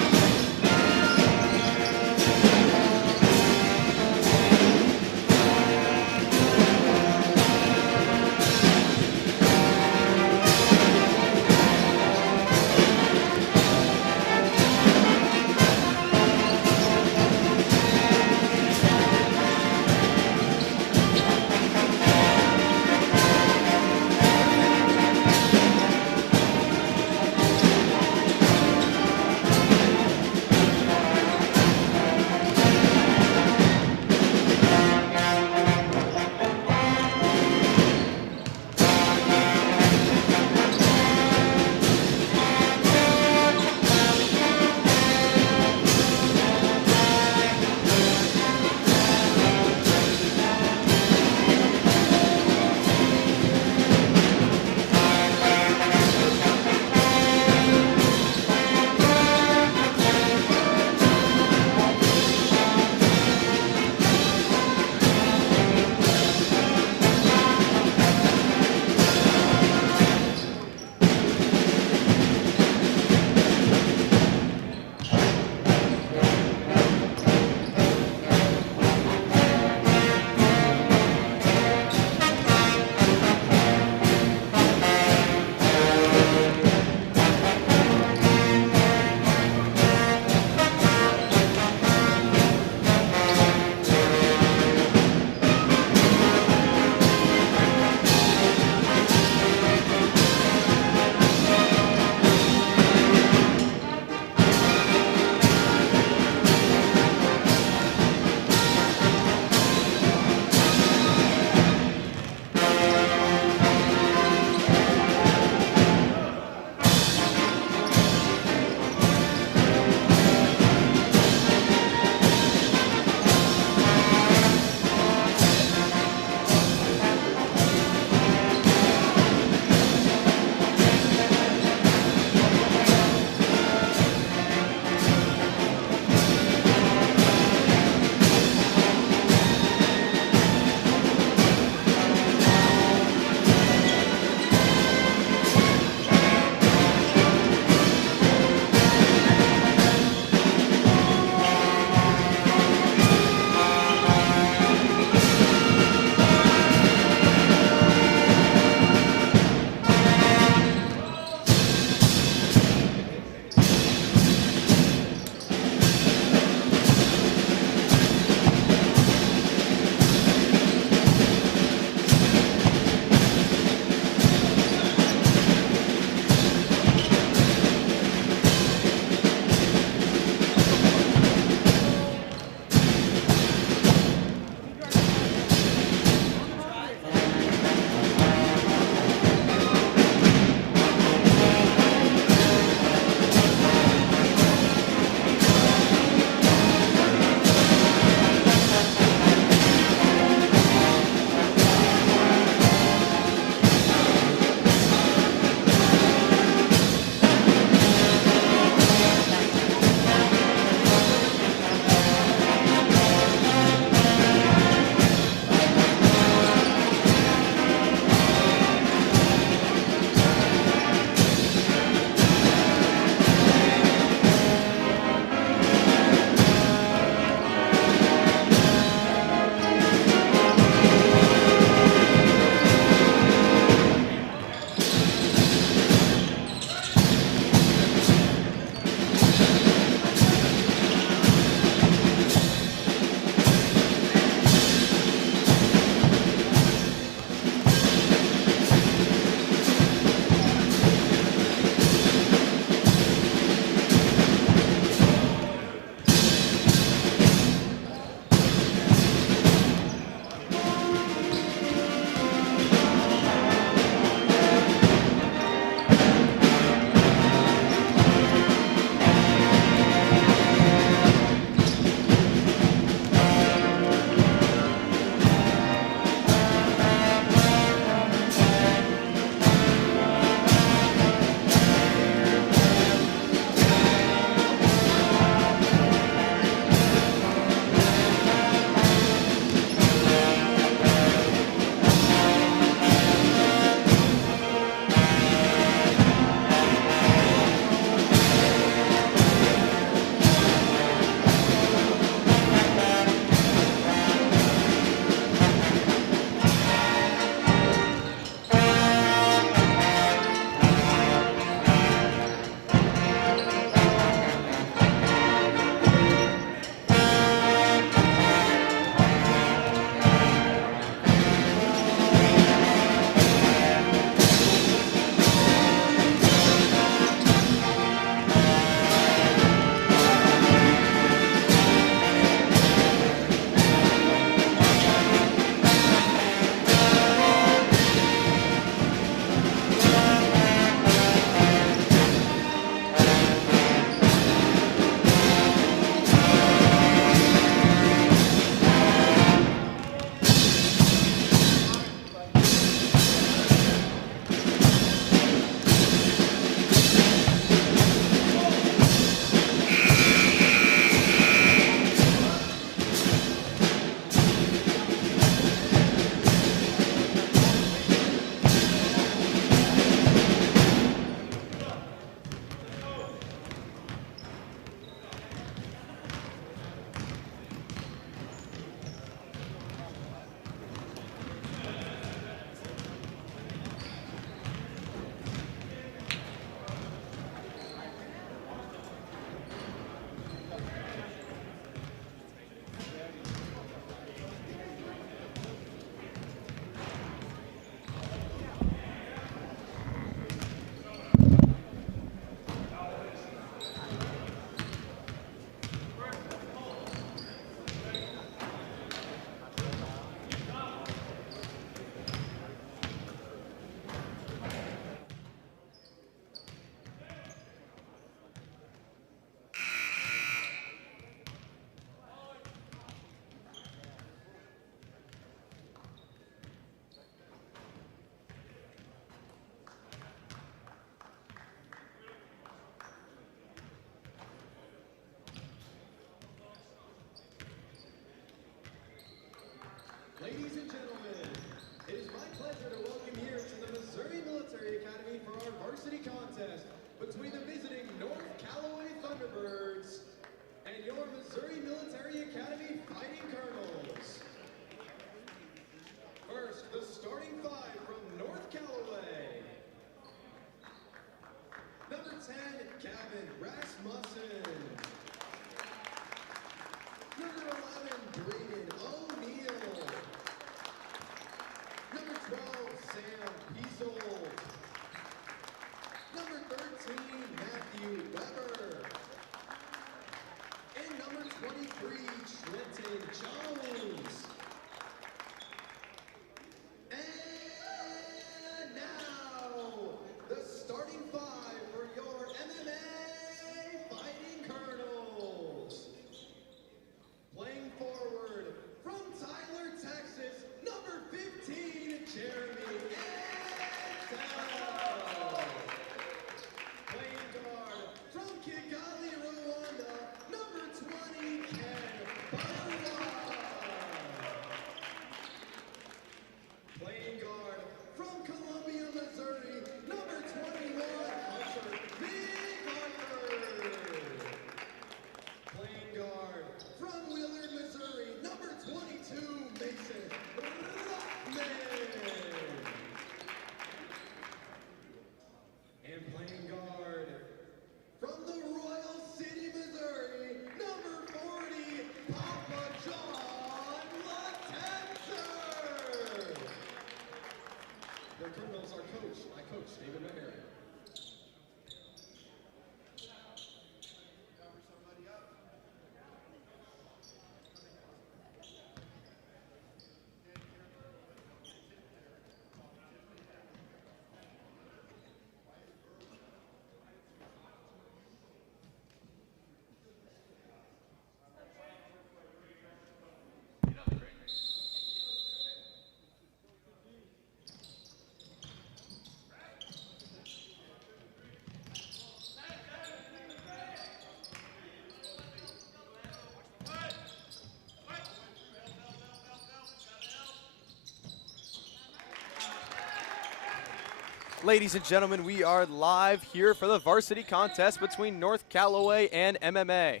Ladies and gentlemen, we are live here for the varsity contest between North Callaway and MMA.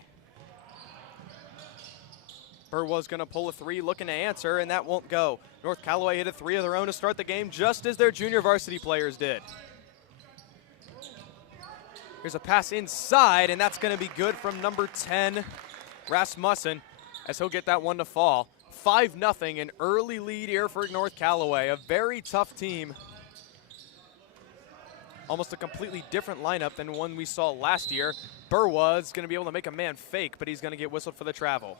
Burwell's going to pull a three, looking to answer, and that won't go. North Callaway hit a three of their own to start the game, just as their junior varsity players did. Here's a pass inside, and that's going to be good from number 10, Rasmussen, as he'll get that one to fall. 5-0, an early lead here for North Callaway, a very tough team. Almost a completely different lineup than one we saw last year. Burwa's going to be able to make a man fake, but he's going to get whistled for the travel.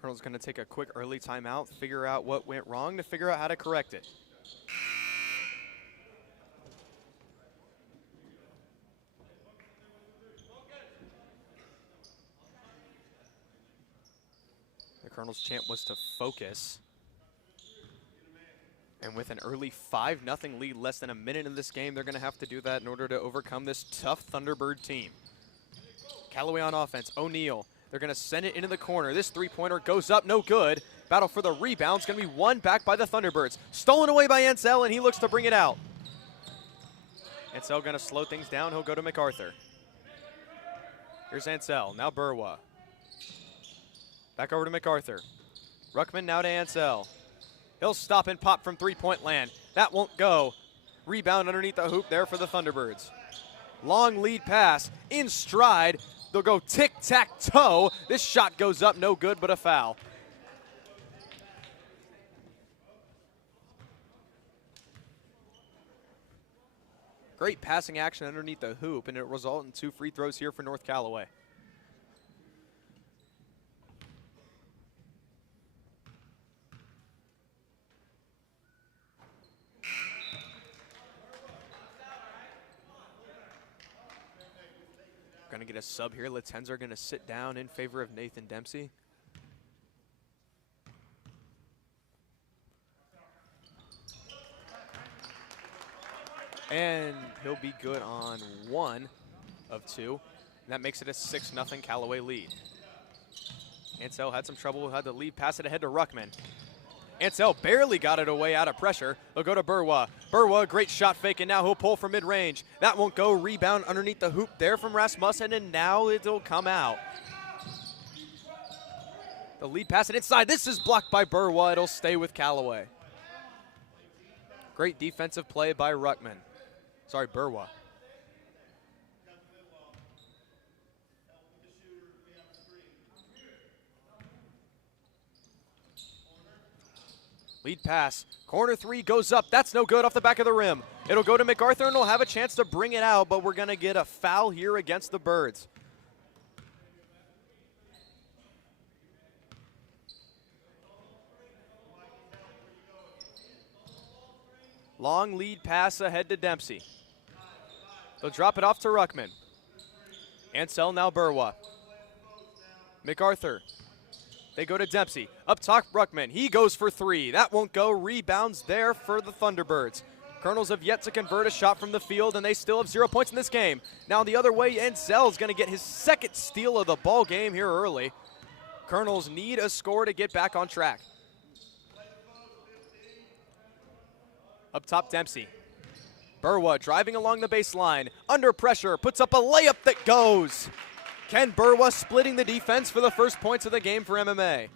Colonel's going to take a quick early timeout, figure out what went wrong to figure out how to correct it. The Colonel's chant was to focus. And with an early 5-0 lead, less than a minute in this game, they're going to have to do that in order to overcome this tough Thunderbird team. Callaway on offense, O'Neal. They're going to send it into the corner. This three-pointer goes up, no good. Battle for the rebound. It's going to be won back by the Thunderbirds. Stolen away by Ansel, and he looks to bring it out. Ansel going to slow things down. He'll go to MacArthur. Here's Ansel. Now Burwa. Back over to MacArthur. Ruckman now to Ansel. He'll stop and pop from three-point land. That won't go. Rebound underneath the hoop there for the Thunderbirds. Long lead pass in stride. They'll go tic-tac-toe. This shot goes up, no good, but a foul. Great passing action underneath the hoop, and it resulted in 2 free throws here for North Callaway. Going to get a sub here. Latenza going to sit down in favor of Nathan Dempsey. And he'll be good on 1 of 2. And that makes it a 6-0 Callaway lead. Ansel had some trouble, had the lead, pass it ahead to Ruckman. Ansel barely got it away out of pressure. They'll go to Burwa. Burwa, great shot fake, and now he'll pull from mid-range. That won't go. Rebound underneath the hoop there from Rasmussen, and now it'll come out. The lead pass it inside. This is blocked by Burwa. It'll stay with Callaway. Great defensive play by Burwa. Lead pass. Corner three goes up. That's no good off the back of the rim. It'll go to MacArthur, and he'll have a chance to bring it out, but we're going to get a foul here against the Birds. Long lead pass ahead to Dempsey. They'll drop it off to Ruckman. Ansel now Burwa. MacArthur. They go to Dempsey. Up top, Ruckman. He goes for three. That won't go. Rebounds there for the Thunderbirds. Colonels have yet to convert a shot from the field, and they still have 0 points in this game. Now the other way, Ansel's going to get his second steal of the ball game here early. Colonels need a score to get back on track. Up top, Dempsey. Burwa driving along the baseline. Under pressure, puts up a layup that goes. Ken Burwa splitting the defense for the first points of the game for MMA.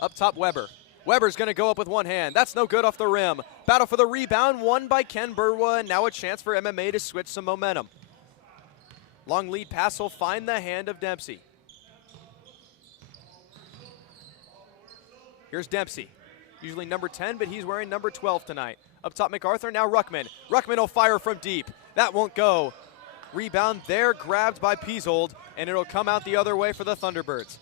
Up top, Weber. Weber's going to go up with one hand. That's no good off the rim. Battle for the rebound, won by Ken Burwa, and now a chance for MMA to switch some momentum. Long lead pass will find the hand of Dempsey. Here's Dempsey. Usually number 10, but he's wearing number 12 tonight. Up top, MacArthur, now Ruckman. Ruckman will fire from deep. That won't go. Rebound there, grabbed by Peasold, and it'll come out the other way for the Thunderbirds.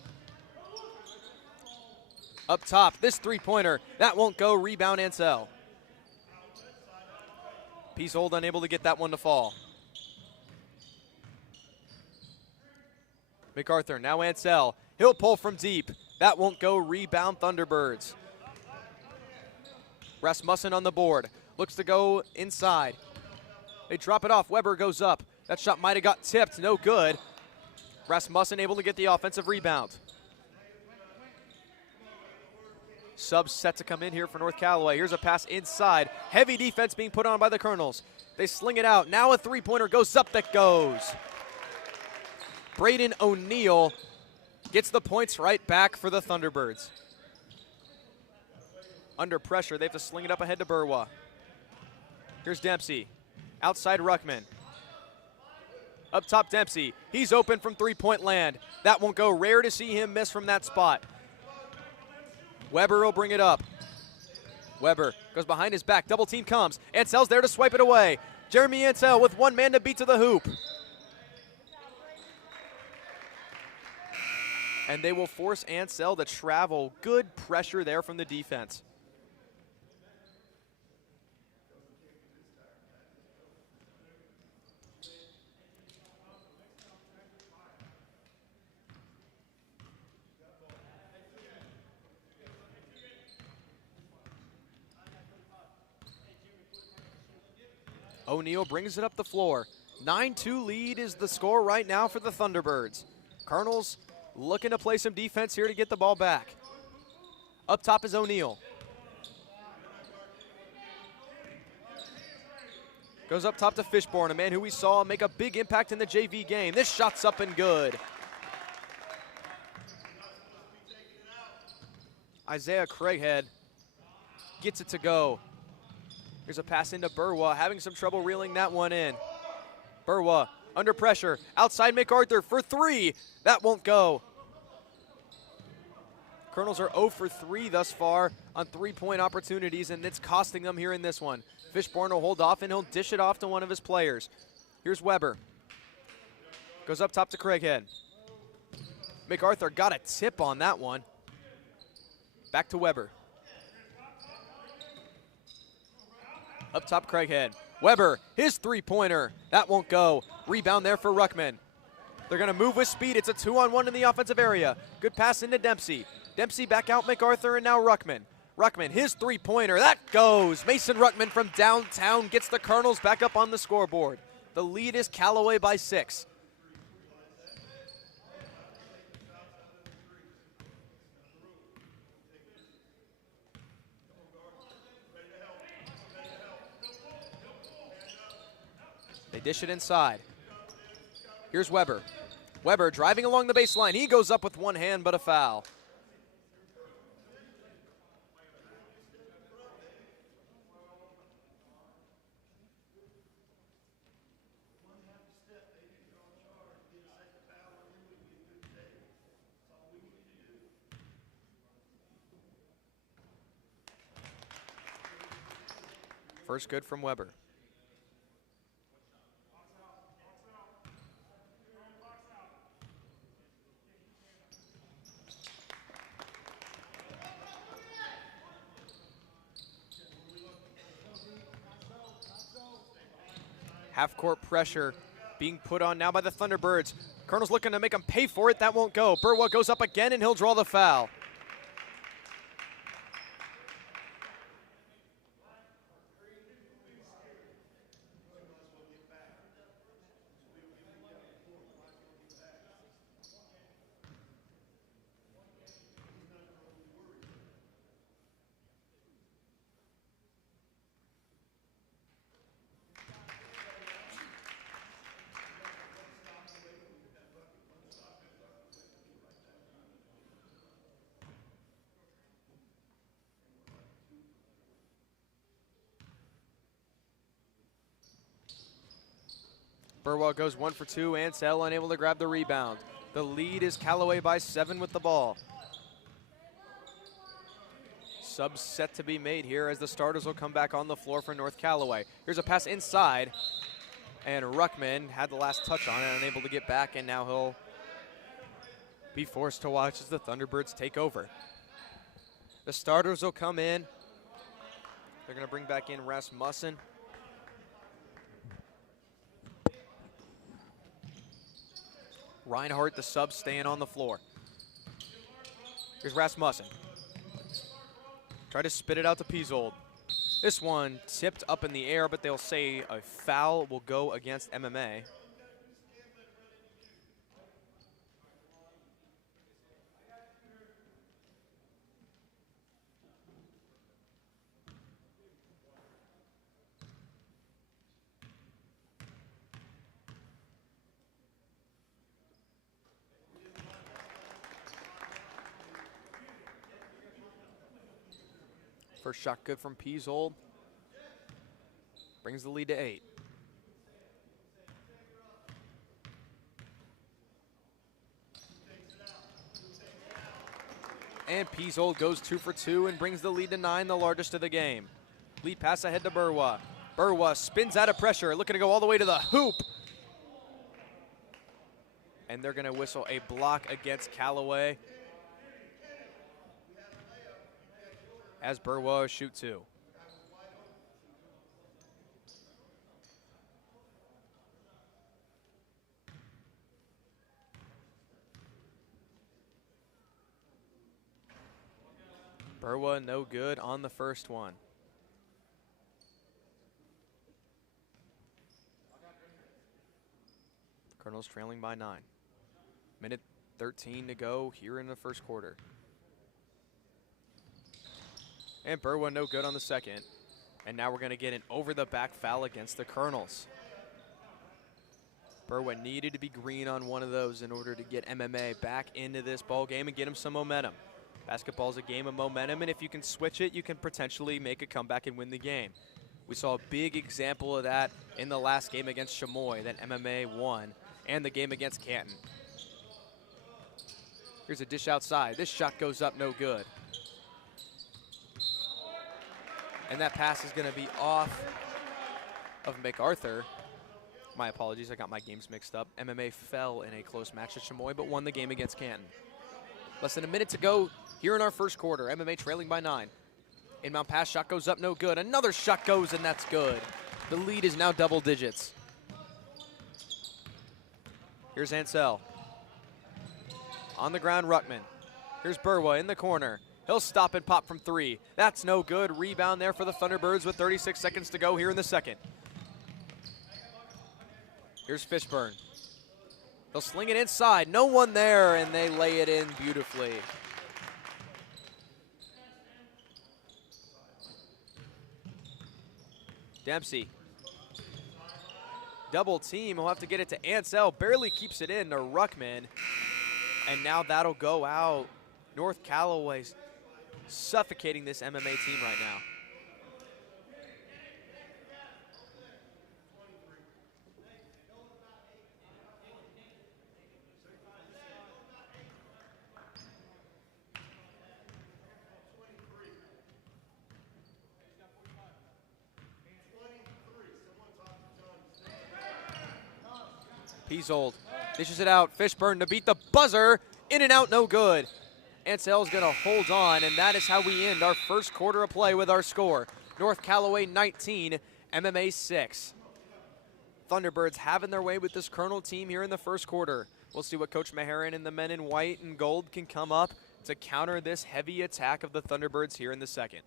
Up top, this three-pointer. That won't go. Rebound, Ansel. Peasold unable to get that one to fall. MacArthur, now Ansel. He'll pull from deep. That won't go. Rebound, Thunderbirds. Rasmussen on the board. Looks to go inside. They drop it off. Weber goes up. That shot might have got tipped. No good. Rasmussen able to get the offensive rebound. Subs set to come in here for North Callaway. Here's a pass inside. Heavy defense being put on by the Colonels. They sling it out. Now a three-pointer goes up that goes. Braden O'Neill gets the points right back for the Thunderbirds. Under pressure, they have to sling it up ahead to Burwa. Here's Dempsey. Outside Ruckman. Up top, Dempsey. He's open from three-point land. That won't go. Rare to see him miss from that spot. Weber will bring it up. Weber goes behind his back. Double team comes. Ansel's there to swipe it away. Jeremy Ansel with one man to beat to the hoop. And they will force Ansel to travel. Good pressure there from the defense. O'Neill brings it up the floor. 9-2 lead is the score right now for the Thunderbirds. Colonels looking to play some defense here to get the ball back. Up top is O'Neill. Goes up top to Fishborn, a man who we saw make a big impact in the JV game. This shot's up and good. Isaiah Craighead gets it to go. Here's a pass into Burwa, having some trouble reeling that one in. Burwa under pressure, outside MacArthur for three. That won't go. Colonels are 0 for 3 thus far on three-point opportunities, and it's costing them here in this one. Fishborn will hold off, and he'll dish it off to one of his players. Here's Weber. Goes up top to Craighead. MacArthur got a tip on that one. Back to Weber. Up top, Craighead. Weber, his three-pointer. That won't go. Rebound there for Ruckman. They're going to move with speed. It's a 2-on-1 in the offensive area. Good pass into Dempsey. Dempsey back out MacArthur, and now Ruckman. Ruckman, his three-pointer. That goes. Mason Ruckman from downtown gets the Colonels back up on the scoreboard. The lead is Callaway by 6. dish it inside. Here's Weber. Weber driving along the baseline. He goes up with one hand, but a foul. First good from Weber. Half-court pressure being put on now by the Thunderbirds. Colonel's looking to make him pay for it. That won't go. Burwa goes up again, and he'll draw the foul. Burwell goes 1 for 2. Ansell unable to grab the rebound. The lead is Callaway by 7 with the ball. Subs set to be made here as the starters will come back on the floor for North Callaway. Here's a pass inside, and Ruckman had the last touch on it, unable to get back, and now he'll be forced to watch as the Thunderbirds take over. The starters will come in. They're going to bring back in Rasmussen. Reinhardt, the sub, staying on the floor. Here's Rasmussen. Try to spit it out to Piesold. This one tipped up in the air, but they'll say a foul will go against MMA. First shot good from Piesold. Brings the lead to 8. And Piesold goes 2 for 2 and brings the lead to 9, the largest of the game. Lead pass ahead to Burwa. Burwa spins out of pressure, looking to go all the way to the hoop. And they're going to whistle a block against Callaway, as Burwa shoot 2. Burwa no good on the first one. Colonels trailing by 9. Minute 13 to go here in the first quarter. And Burwa no good on the second. And now we're going to get an over-the-back foul against the Colonels. Burwa needed to be green on one of those in order to get MMA back into this ball game and get him some momentum. Basketball is a game of momentum, and if you can switch it, you can potentially make a comeback and win the game. We saw a big example of that in the last game against Chamois that MMA won, and the game against Canton. Here's a dish outside. This shot goes up no good. And that pass is going to be off of MacArthur. My apologies, I got my games mixed up. MMA fell in a close match at Chamois, but won the game against Canton. Less than a minute to go here in our first quarter. MMA trailing by 9. Inbound pass, shot goes up, no good. Another shot goes, and that's good. The lead is now double digits. Here's Ansell. On the ground, Ruckman. Here's Burwa in the corner. He'll stop and pop from 3. That's no good. Rebound there for the Thunderbirds with 36 seconds to go here in the second. Here's Fishburne. They'll sling it inside. No one there, and they lay it in beautifully. Dempsey. double team. He'll have to get it to Ansel. Barely keeps it in to Ruckman. And now that'll go out. North Callaway's suffocating this MMA team right now. Peasold dishes it out. Fishburne to beat the buzzer. In and out, no good. Ansel's going to hold on, and that is how we end our first quarter of play with our score. North Callaway 19, MMA 6. Thunderbirds having their way with this Colonel team here in the first quarter. We'll see what Coach Maharan and the men in white and gold can come up to counter this heavy attack of the Thunderbirds here in the second.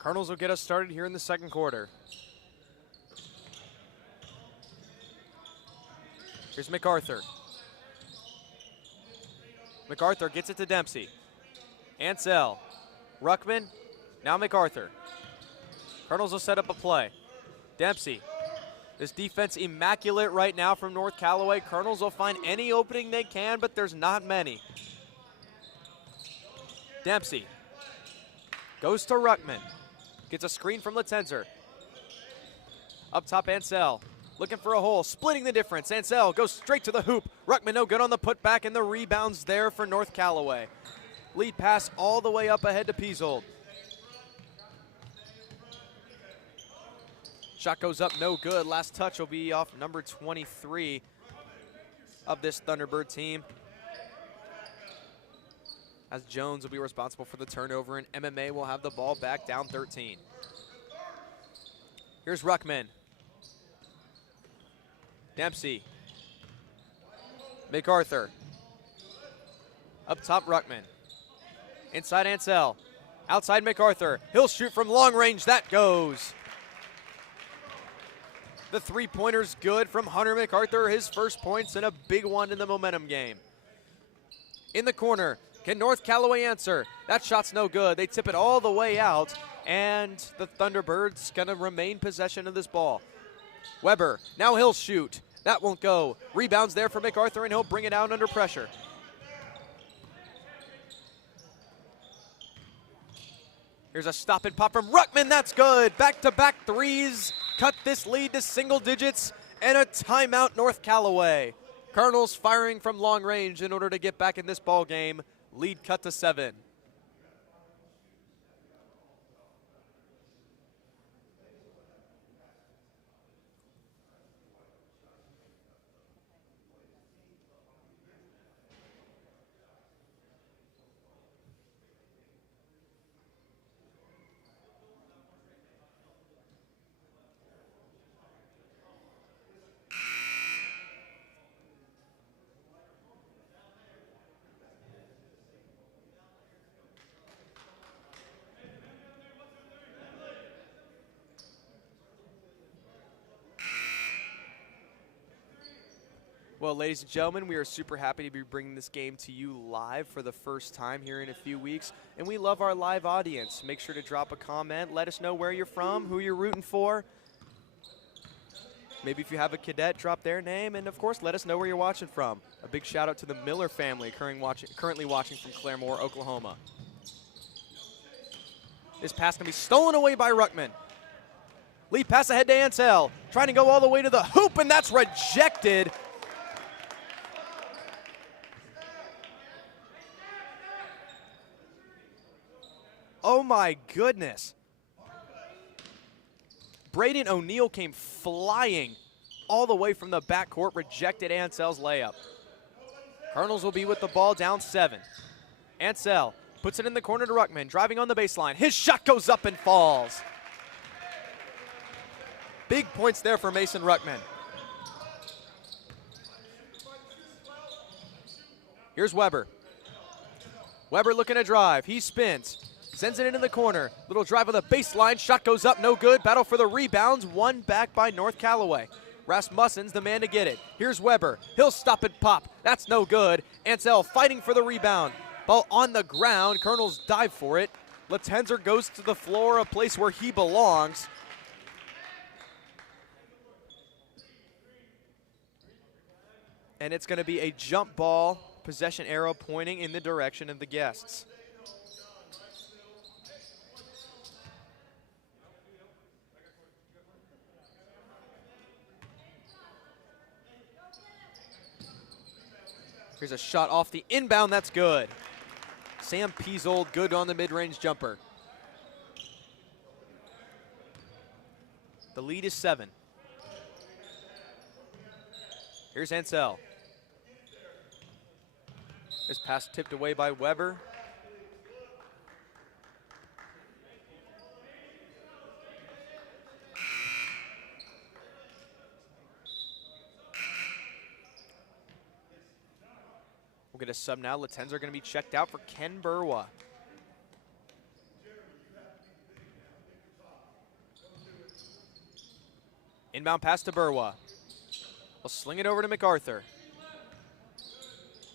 Cardinals will get us started here in the second quarter. Here's MacArthur. MacArthur gets it to Dempsey. Ansel. Ruckman. Now MacArthur. Cardinals will set up a play. Dempsey. This defense immaculate right now from North Callaway. Cardinals will find any opening they can, but there's not many. Dempsey. Goes to Ruckman. Gets a screen from Latenzer. Up top, Ansel. Looking for a hole. Splitting the difference. Ansel goes straight to the hoop. Ruckman no good on the putback, and the rebounds there for North Callaway. Lead pass all the way up ahead to Peasold. Shot goes up, no good. Last touch will be off number 23 of this Thunderbird team, as Jones will be responsible for the turnover, and MMA will have the ball back down 13. Here's Ruckman. Dempsey. MacArthur. Up top, Ruckman. Inside, Ansel. Outside, MacArthur. He'll shoot from long range. That goes. The three-pointer's good from Hunter MacArthur. His first points and a big one in the momentum game. In the corner. Can North Callaway answer? That shot's no good. They tip it all the way out, and the Thunderbirds gonna remain possession of this ball. Weber, now he'll shoot. That won't go. Rebounds there for MacArthur, and he'll bring it out under pressure. Here's a stop and pop from Ruckman. That's good. Back-to-back threes. Cut this lead to single digits, and a timeout, North Callaway. Cardinals firing from long range in order to get back in this ball game. Lead cut to 7. Well, ladies and gentlemen, we are super happy to be bringing this game to you live for the first time here in a few weeks, and we love our live audience. Make sure to drop a comment. Let us know where you're from, who you're rooting for. Maybe if you have a cadet, drop their name, and of course, let us know where you're watching from. A big shout out to the Miller family currently watching from Claremore, Oklahoma. This pass can be stolen away by Ruckman. Lead pass ahead to Ansell, trying to go all the way to the hoop, and that's rejected. Oh my goodness. Braden O'Neal came flying all the way from the backcourt, rejected Ansell's layup. Colonels will be with the ball down 7. Ansell puts it in the corner to Ruckman, driving on the baseline. His shot goes up and falls. Big points there for Mason Ruckman. Here's Weber. Weber looking to drive. He spins. Sends it into the corner. Little drive on the baseline. Shot goes up, no good. Battle for the rebounds. Won back by North Callaway. Rasmussen's the man to get it. Here's Weber. He'll stop and pop. That's no good. Ansell fighting for the rebound. Ball on the ground. Colonels dive for it. Latenzer goes to the floor, a place where he belongs. And it's going to be a jump ball, possession arrow pointing in the direction of the guests. Here's a shot off the inbound, that's good. Sam Piesold, good on the mid-range jumper. The lead is 7. Here's Ansell. This pass tipped away by Weber. We'll get a sub now. Latenzer going to be checked out for Ken Burwa. Inbound pass to Burwa. We'll sling it over to MacArthur.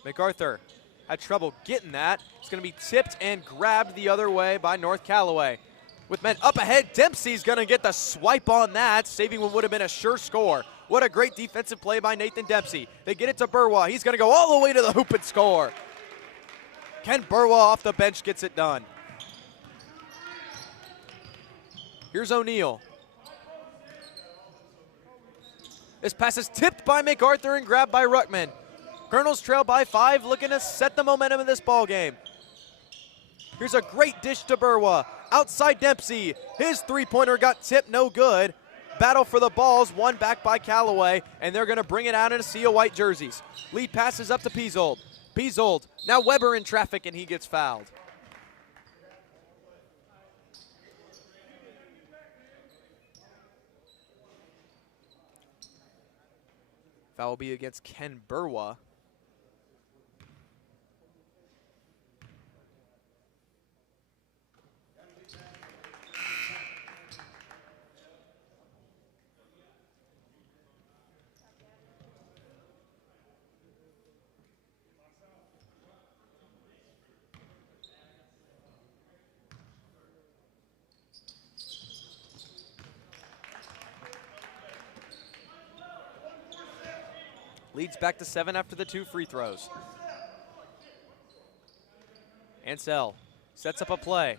MacArthur had trouble getting that. It's going to be tipped and grabbed the other way by North Callaway. With men up ahead, Dempsey's going to get the swipe on that, saving what would have been a sure score. What a great defensive play by Nathan Dempsey. They get it to Burwa. He's going to go all the way to the hoop and score. Ken Burwa off the bench gets it done. Here's O'Neal. This pass is tipped by MacArthur and grabbed by Ruckman. Colonels trail by 5, looking to set the momentum of this ball game. Here's a great dish to Burwa. Outside Dempsey. His three-pointer got tipped, no good. Battle for the balls, won back by Callaway, and they're going to bring it out in a sea of white jerseys. Lead passes up to Piesold. Piesold, now Weber in traffic, and he gets fouled. Foul will be against Ken Burwa. Leads back to 7 after the 2 free throws. Ansell sets up a play.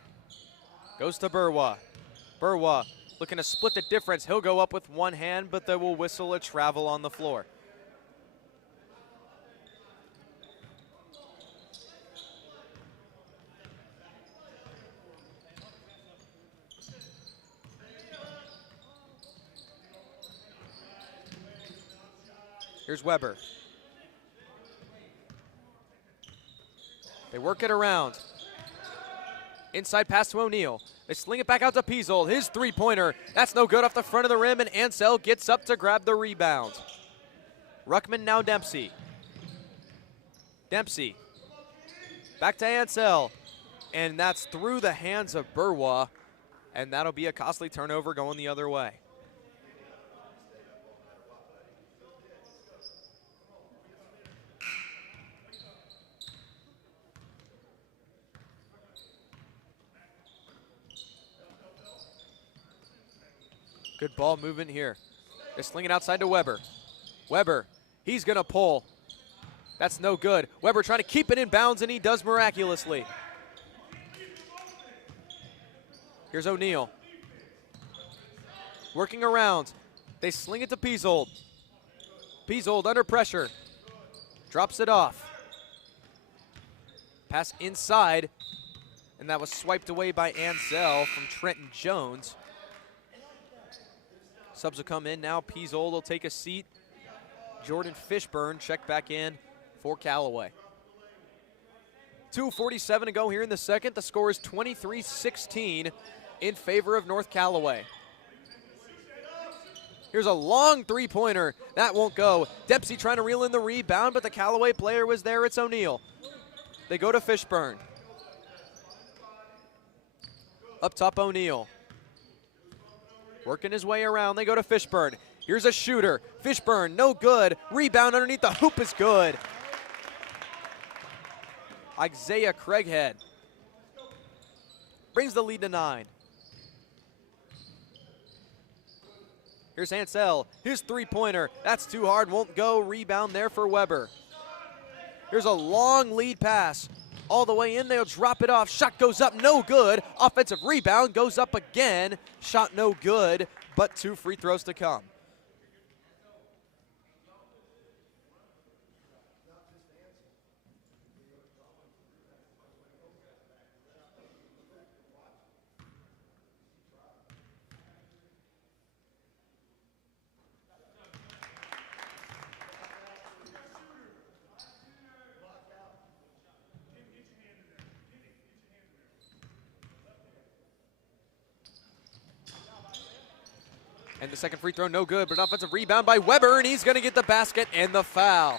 Goes to Burwa. Burwa looking to split the difference. He'll go up with one hand, but they will whistle a travel on the floor. Here's Weber. They work it around. Inside pass to O'Neal. They sling it back out to Piesold. His three-pointer. That's no good off the front of the rim, and Ansell gets up to grab the rebound. Ruckman now Dempsey. Dempsey. Back to Ansell. And that's through the hands of Burwa, and that'll be a costly turnover going the other way. Good ball movement here. They're slinging outside to Weber. Weber, he's going to pull. That's no good. Weber trying to keep it in bounds, and he does miraculously. Here's O'Neal. Working around. They sling it to Piesold. Piesold under pressure. Drops it off. Pass inside. And that was swiped away by Ansell from Trenton Jones. Subs will come in now. Piesold will take a seat. Jordan Fishburne check back in for Callaway. 2:47 to go here in the second. The score is 23-16 in favor of North Callaway. Here's a long three-pointer. That won't go. Dempsey trying to reel in the rebound, but the Callaway player was there. It's O'Neal. They go to Fishburne. Up top, O'Neal. Working his way around. They go to Fishburne. Here's a shooter. Fishburne, no good. Rebound underneath the hoop is good. Isaiah Craighead brings the lead to 9. Here's Ansell. His three-pointer. That's too hard. Won't go. Rebound there for Weber. Here's a long lead pass. All the way in. They'll drop it off. Shot goes up. No good. Offensive rebound goes up again. Shot no good, but 2 free throws to come. And the second free throw, no good, but an offensive rebound by Weber, and he's going to get the basket and the foul.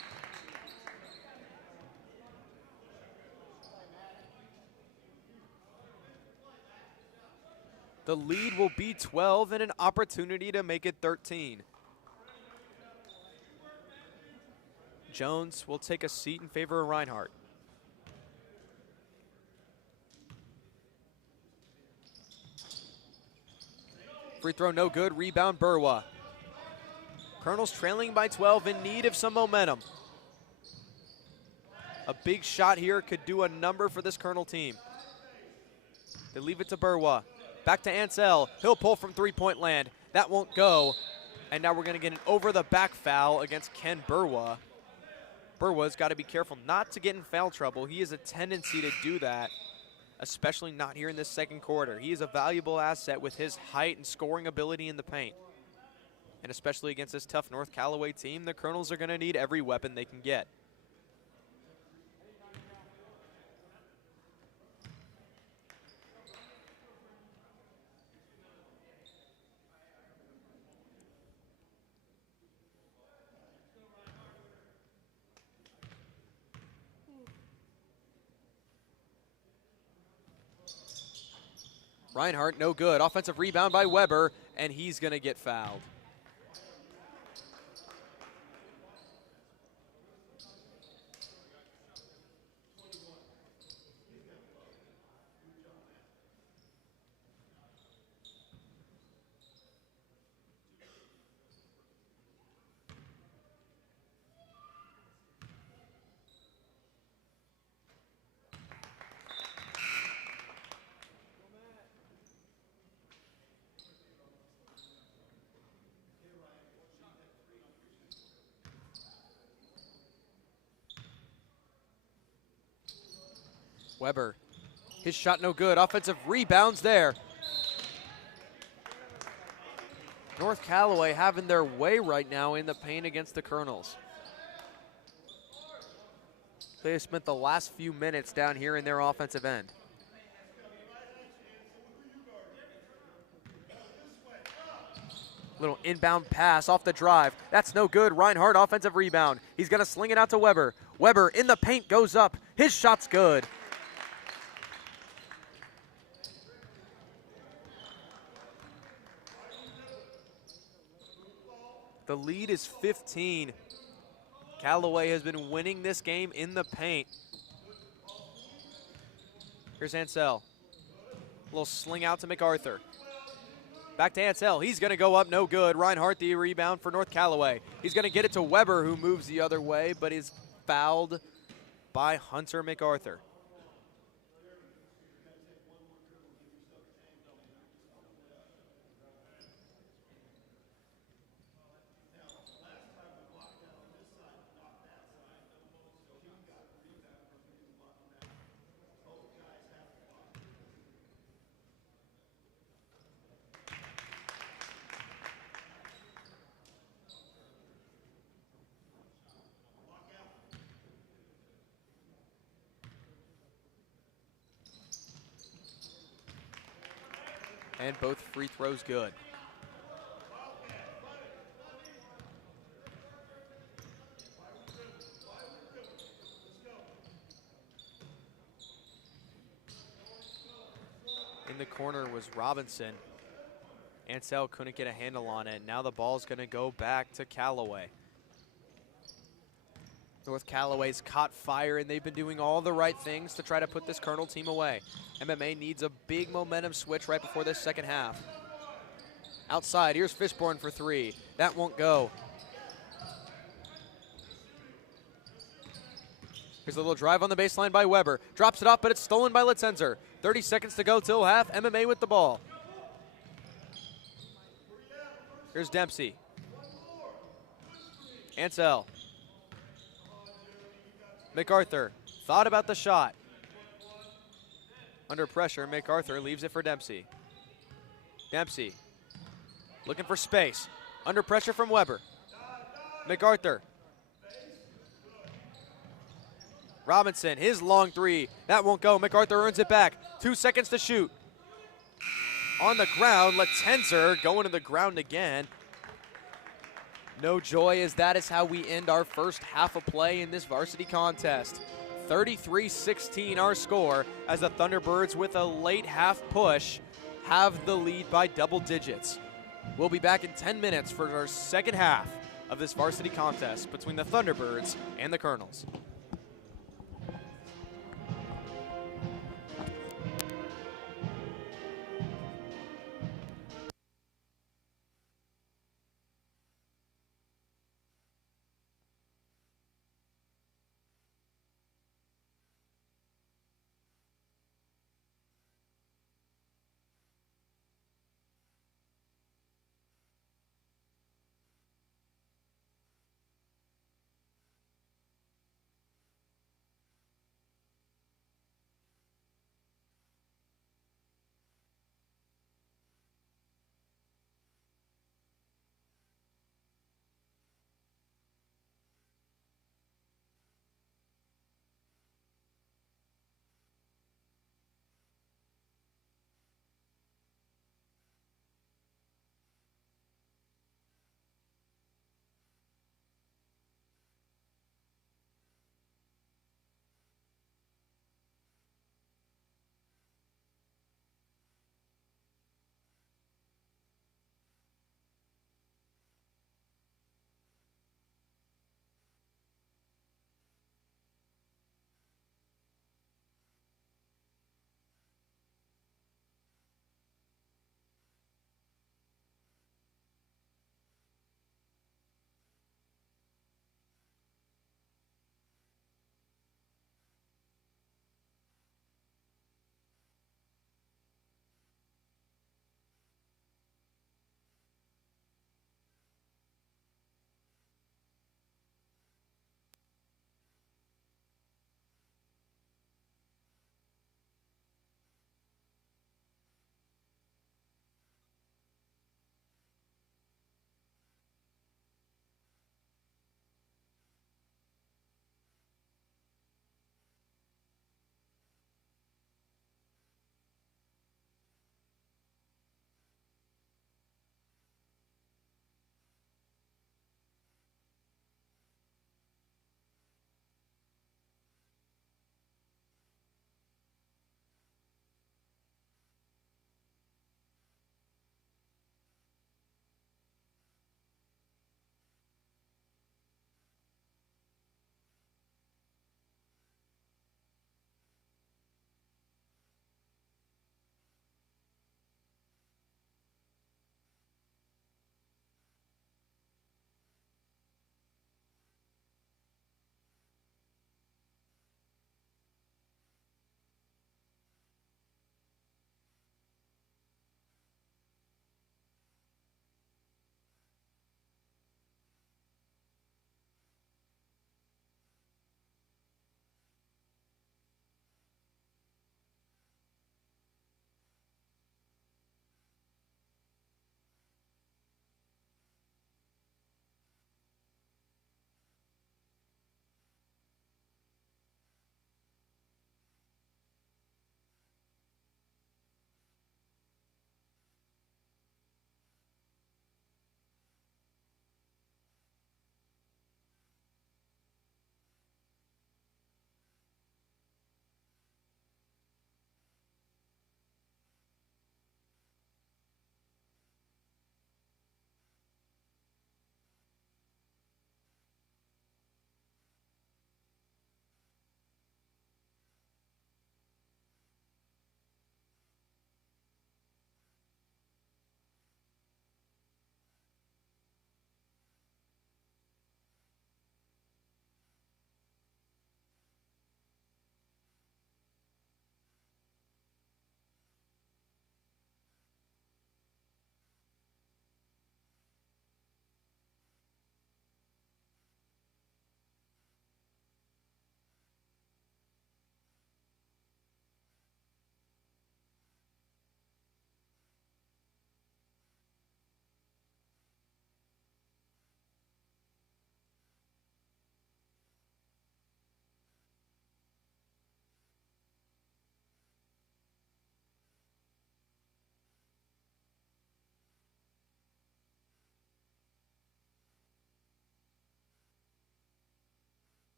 The lead will be 12 and an opportunity to make it 13. Jones will take a seat in favor of Reinhardt. Free throw no good, rebound Burwa. Colonels trailing by 12, in need of some momentum. A big shot here could do a number for this Colonel team. They leave it to Burwa. Back to Ansell. He'll pull from three-point land. That won't go. And now we're going to get an over-the-back foul against Ken Burwa. Burwa's got to be careful not to get in foul trouble. He has a tendency to do that, especially not here in this second quarter. He is a valuable asset with his height and scoring ability in the paint. And especially against this tough North Callaway team, the Colonels are going to need every weapon they can get. Reinhardt, no good. Offensive rebound by Weber, and he's going to get fouled. Weber, his shot no good. Offensive rebounds there. North Callaway having their way right now in the paint against the Colonels. They have spent the last few minutes down here in their offensive end. Little inbound pass off the drive. That's no good. Reinhardt, offensive rebound. He's going to sling it out to Weber. Weber in the paint, goes up. His shot's good. The lead is 15. Callaway has been winning this game in the paint. Here's Ansell. A little sling out to MacArthur. Back to Ansel. He's going to go up, no good. Reinhardt the rebound for North Callaway. He's going to get it to Weber, who moves the other way, but is fouled by Hunter MacArthur. And both free throws good. In the corner was Robinson. Ansel couldn't get a handle on it. Now the ball's going to go back to Callaway. North Callaway's caught fire, and they've been doing all the right things to try to put this Colonel team away. MMA needs a big momentum switch right before this second half. Outside, here's Fishborn for three. That won't go. Here's a little drive on the baseline by Weber. Drops it off, but it's stolen by Litzenzer. 30 seconds to go till half. MMA with the ball. Here's Dempsey. Ansel. MacArthur thought about the shot. Under pressure, MacArthur leaves it for Dempsey. Dempsey looking for space. Under pressure from Weber. MacArthur. Robinson, his long three. That won't go. MacArthur earns it back. 2 seconds to shoot. On the ground, Litzenzer going to the ground again. No joy, as that is how we end our first half of play in this varsity contest. 33-16 our score, as the Thunderbirds, with a late half push, have the lead by double digits. We'll be back in 10 minutes for our second half of this varsity contest between the Thunderbirds and the Colonels.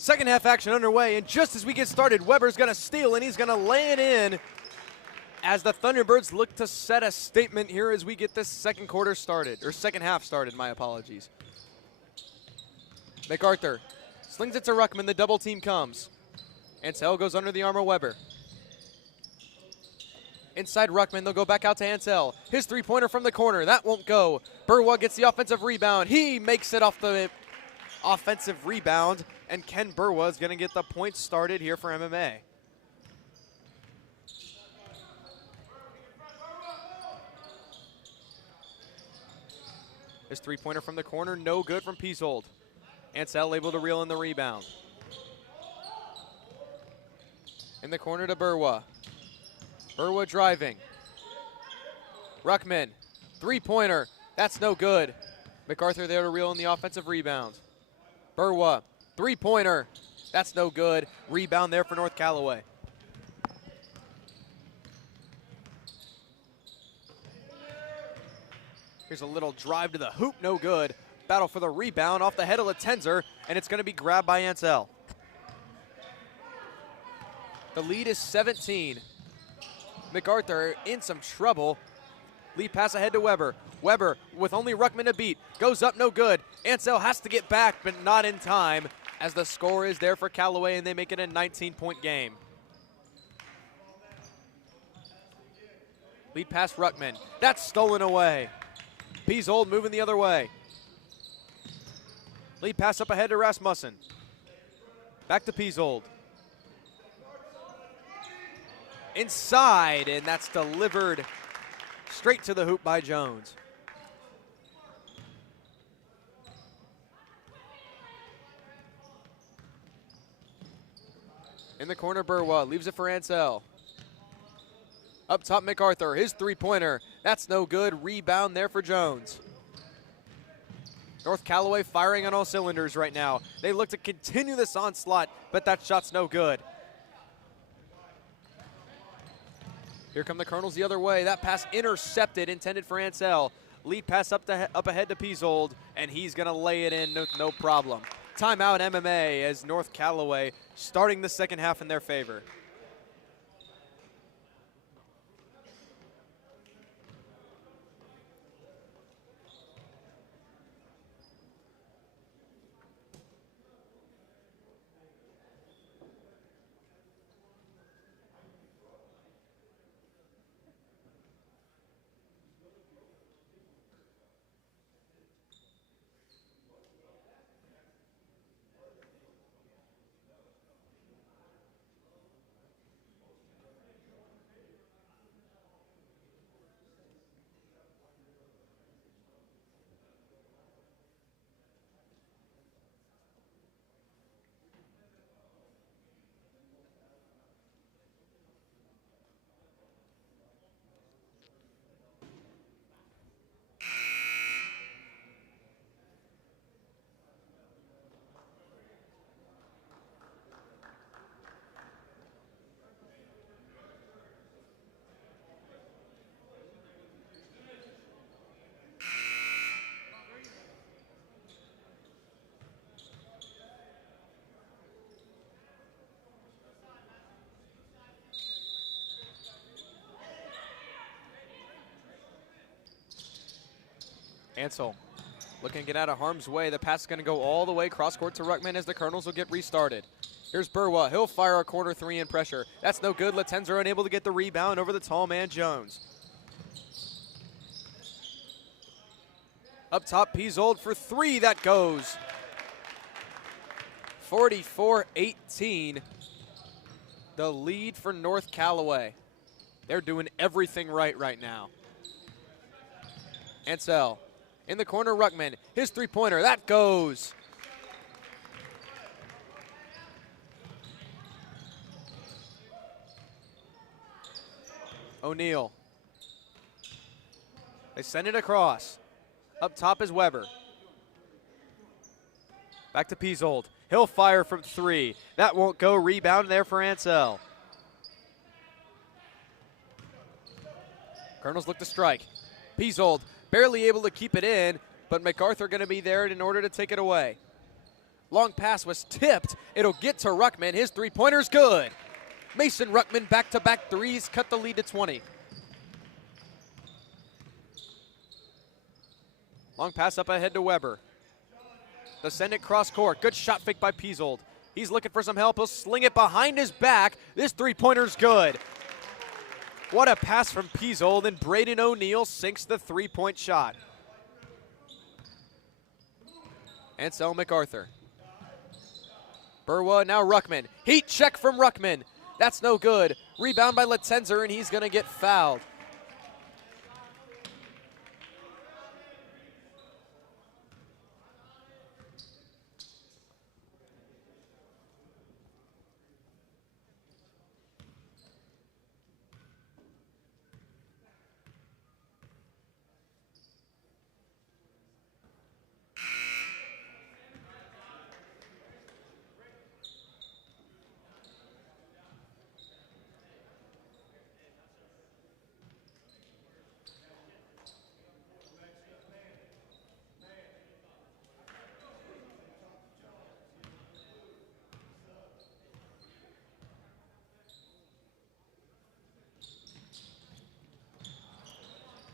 Second half action underway, and just as we get started, Weber's going to steal, and he's going to lay it in as the Thunderbirds look to set a statement here as we get this second quarter started, or second half started, my apologies. MacArthur slings it to Ruckman, the double team comes. Ansel goes under the arm of Weber. Inside Ruckman, they'll go back out to Ansel. His three-pointer from the corner, that won't go. Burwa gets the offensive rebound. He makes it off the offensive rebound, and Ken Burwa is going to get the points started here for MMA. His three-pointer from the corner, no good from Peasold. Ansel able to reel in the rebound. In the corner to Burwa. Burwa driving. Ruckman, three-pointer, that's no good. MacArthur there to reel in the offensive rebound. Burwa, three-pointer, that's no good. Rebound there for North Callaway. Here's a little drive to the hoop, no good. Battle for the rebound off the head of Latenzer, and it's going to be grabbed by Ansel. The lead is 17. MacArthur in some trouble. Lead pass ahead to Weber. Weber with only Ruckman to beat. Goes up, no good. Ansel has to get back, but not in time, as the score is there for Callaway, and they make it a 19-point game. Lead pass Ruckman. That's stolen away. Peasold moving the other way. Lead pass up ahead to Rasmussen. Back to Peasold. Inside, and that's delivered straight to the hoop by Jones. In the corner, Burwa leaves it for Ansel. Up top, MacArthur, his three-pointer. That's no good. Rebound there for Jones. North Callaway firing on all cylinders right now. They look to continue this onslaught, but that shot's no good. Here come the Colonels the other way. That pass intercepted, intended for Ansel. Lead pass up ahead to Peasold, and he's going to lay it in, no problem. Timeout MMA as North Callaway starting the second half in their favor. Ansel looking to get out of harm's way. The pass is going to go all the way cross court to Ruckman as the Colonels will get restarted. Here's Burwa. He'll fire a corner three in pressure. That's no good. Latenzer unable to get the rebound over the tall man Jones. Up top, Peasold for three. That goes. 44-18. The lead for North Callaway. They're doing everything right now. Ansel. In the corner, Ruckman. His three-pointer, that goes. O'Neal. They send it across. Up top is Weber. Back to Peasold. He'll fire from three. That won't go. Rebound there for Ansel. Colonels look to strike. Peasold barely able to keep it in, but MacArthur going to be there in order to take it away. Long pass was tipped. It'll get to Ruckman. His three-pointer's good. Mason Ruckman back-to-back threes cut the lead to 20. Long pass up ahead to Weber. They'll send it cross court. Good shot fake by Piesold. He's looking for some help. He'll sling it behind his back. This three-pointer's good. What a pass from Piesold, and Braden O'Neal sinks the three-point shot. Ansel MacArthur. Burwa, now Ruckman. Heat check from Ruckman. That's no good. Rebound by Letzenzer, and he's going to get fouled.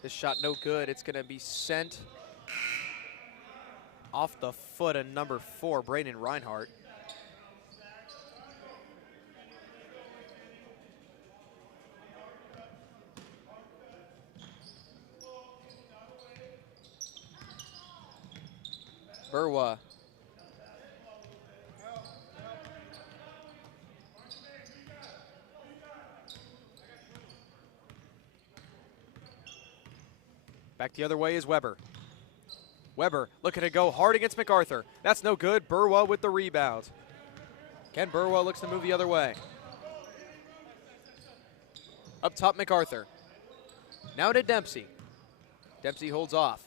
This shot no good. It's going to be sent off the foot of number 4, Braden Reinhardt. Burwa. Back the other way is Weber. Weber looking to go hard against MacArthur. That's no good. Burwa with the rebound. Ken Burwa looks to move the other way. Up top, MacArthur. Now to Dempsey. Dempsey holds off.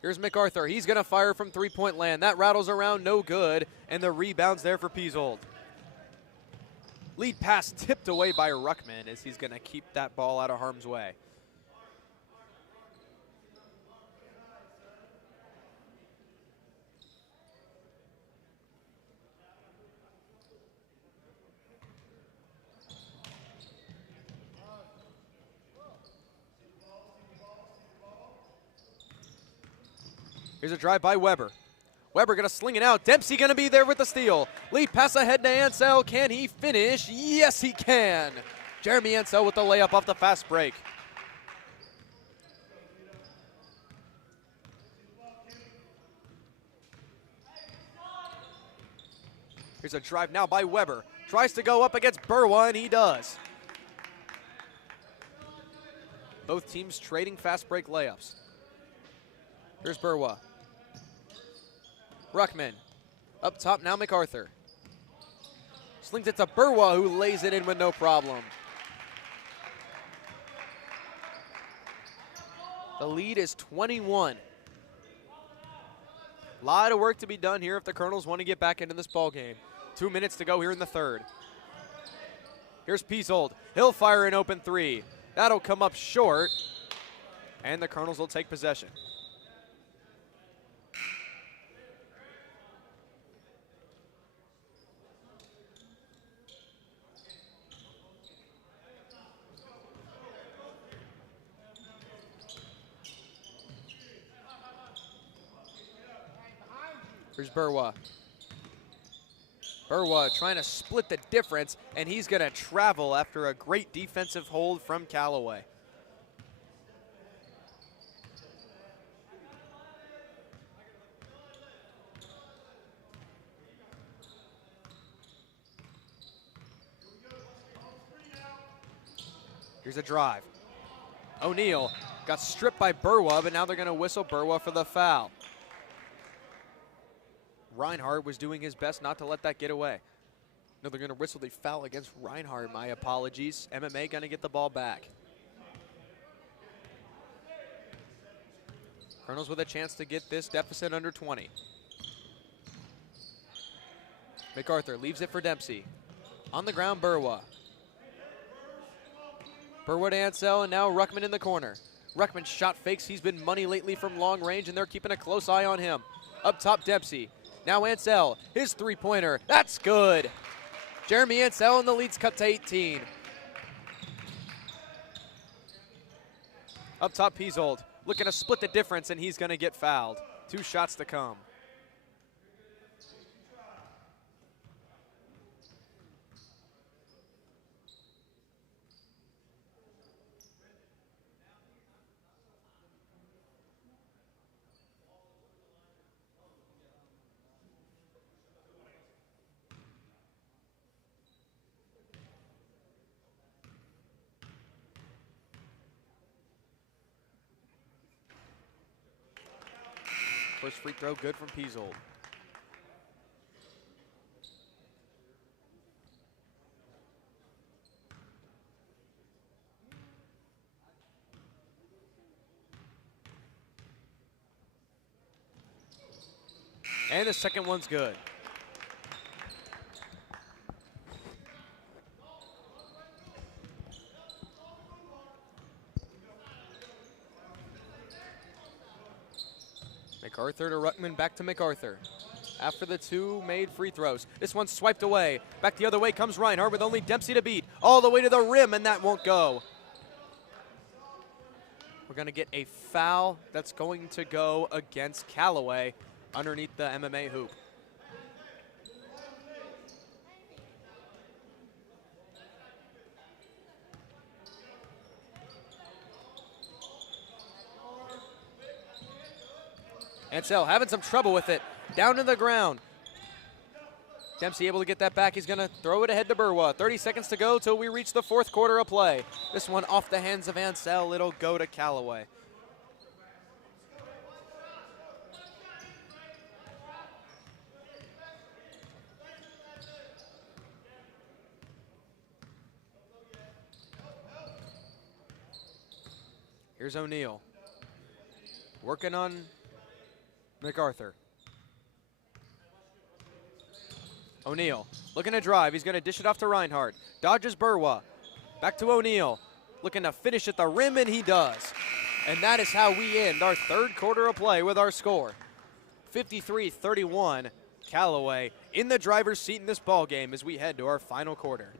Here's MacArthur. He's going to fire from three-point land. That rattles around, no good, and the rebound's there for Piesold. Lead pass tipped away by Ruckman as he's going to keep that ball out of harm's way. Here's a drive by Weber. Weber going to sling it out. Dempsey going to be there with the steal. Lead pass ahead to Ansel. Can he finish? Yes, he can. Jeremy Ansel with the layup off the fast break. Here's a drive now by Weber. Tries to go up against Burwa, and he does. Both teams trading fast break layups. Here's Burwa. Ruckman. Up top now MacArthur. Slings it to Burwa, who lays it in with no problem. The lead is 21. A lot of work to be done here if the Colonels want to get back into this ball game. 2 minutes to go here in the third. Here's Piesold. He'll fire an open three. That'll come up short, and the Colonels will take possession. Here's Burwa. Burwa trying to split the difference, and he's going to travel after a great defensive hold from Callaway. Here's a drive. O'Neal got stripped by Burwa, but now they're going to whistle Burwa for the foul. Reinhardt was doing his best not to let that get away. No, they're going to whistle the foul against Reinhardt. My apologies. MMA going to get the ball back. Colonels with a chance to get this deficit under 20. MacArthur leaves it for Dempsey. On the ground, Burwa. Burwa to Ansel, and now Ruckman in the corner. Ruckman shot fakes. He's been money lately from long range, and they're keeping a close eye on him. Up top, Dempsey. Now Ansell, his three-pointer, that's good. Jeremy Ansell, and the lead's cut to 18. Up top, Piesold looking to split the difference, and he's going to get fouled. 2 shots to come. First free throw good from Piesold. And the second one's good. MacArthur to Ruckman, back to MacArthur. After the 2 made free throws. This one's swiped away. Back the other way comes Reinhardt with only Dempsey to beat. All the way to the rim, and that won't go. We're going to get a foul that's going to go against Callaway underneath the MMA hoop. Ansell having some trouble with it. Down to the ground. Dempsey able to get that back. He's going to throw it ahead to Burwa. 30 seconds to go till we reach the 4th quarter of play. This one off the hands of Ansell. It'll go to Callaway. Here's O'Neal. Working on MacArthur. O'Neal looking to drive. He's going to dish it off to Reinhardt. Dodges Burwa. Back to O'Neal. Looking to finish at the rim, and he does. And that is how we end our 3rd quarter of play with our score. 53-31. Callaway in the driver's seat in this ball game as we head to our final quarter.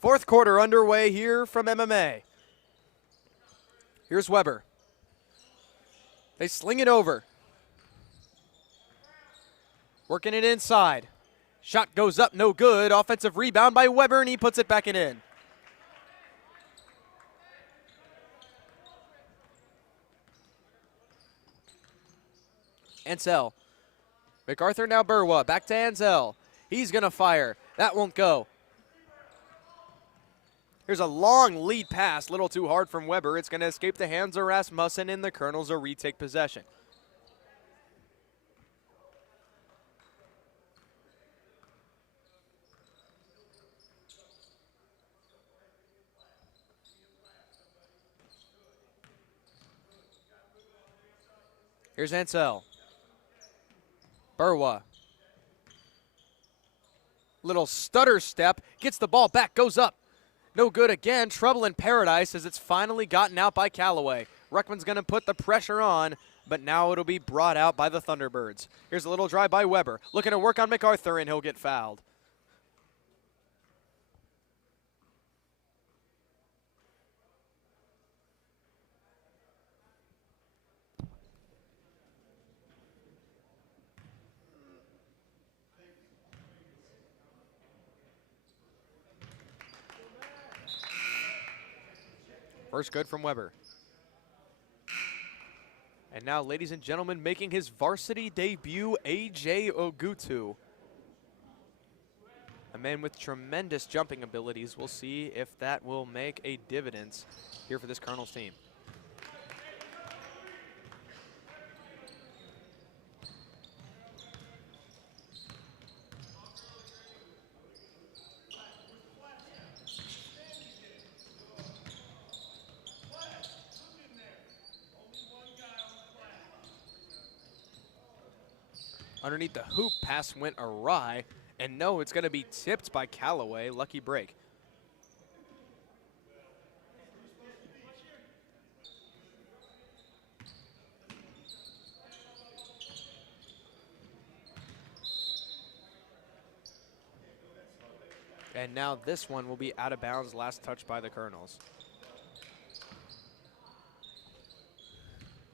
Fourth quarter underway here from MMA. Here's Weber. They sling it over. Working it inside. Shot goes up, no good. Offensive rebound by Weber, and he puts it back in. Ansell. MacArthur now Burwa. Back to Ansell. He's going to fire. That won't go. Here's a long lead pass, little too hard from Weber. It's going to escape the hands of Rasmussen, and the Colonels will retake possession. Here's Ansell. Burwa. Little stutter step, gets the ball back, goes up. No good again. Trouble in paradise as it's finally gotten out by Callaway. Ruckman's going to put the pressure on but now it'll be brought out by the Thunderbirds. Here's a little drive by Weber, looking to work on MacArthur, and he'll get fouled. First good from Weber. And now, ladies and gentlemen, making his varsity debut, A.J. Ogutu. A man with tremendous jumping abilities. We'll see if that will make a dividends here for this Colonels team. Underneath the hoop, pass went awry, and no, it's going to be tipped by Callaway. Lucky break. And now this one will be out of bounds, last touch by the Colonels.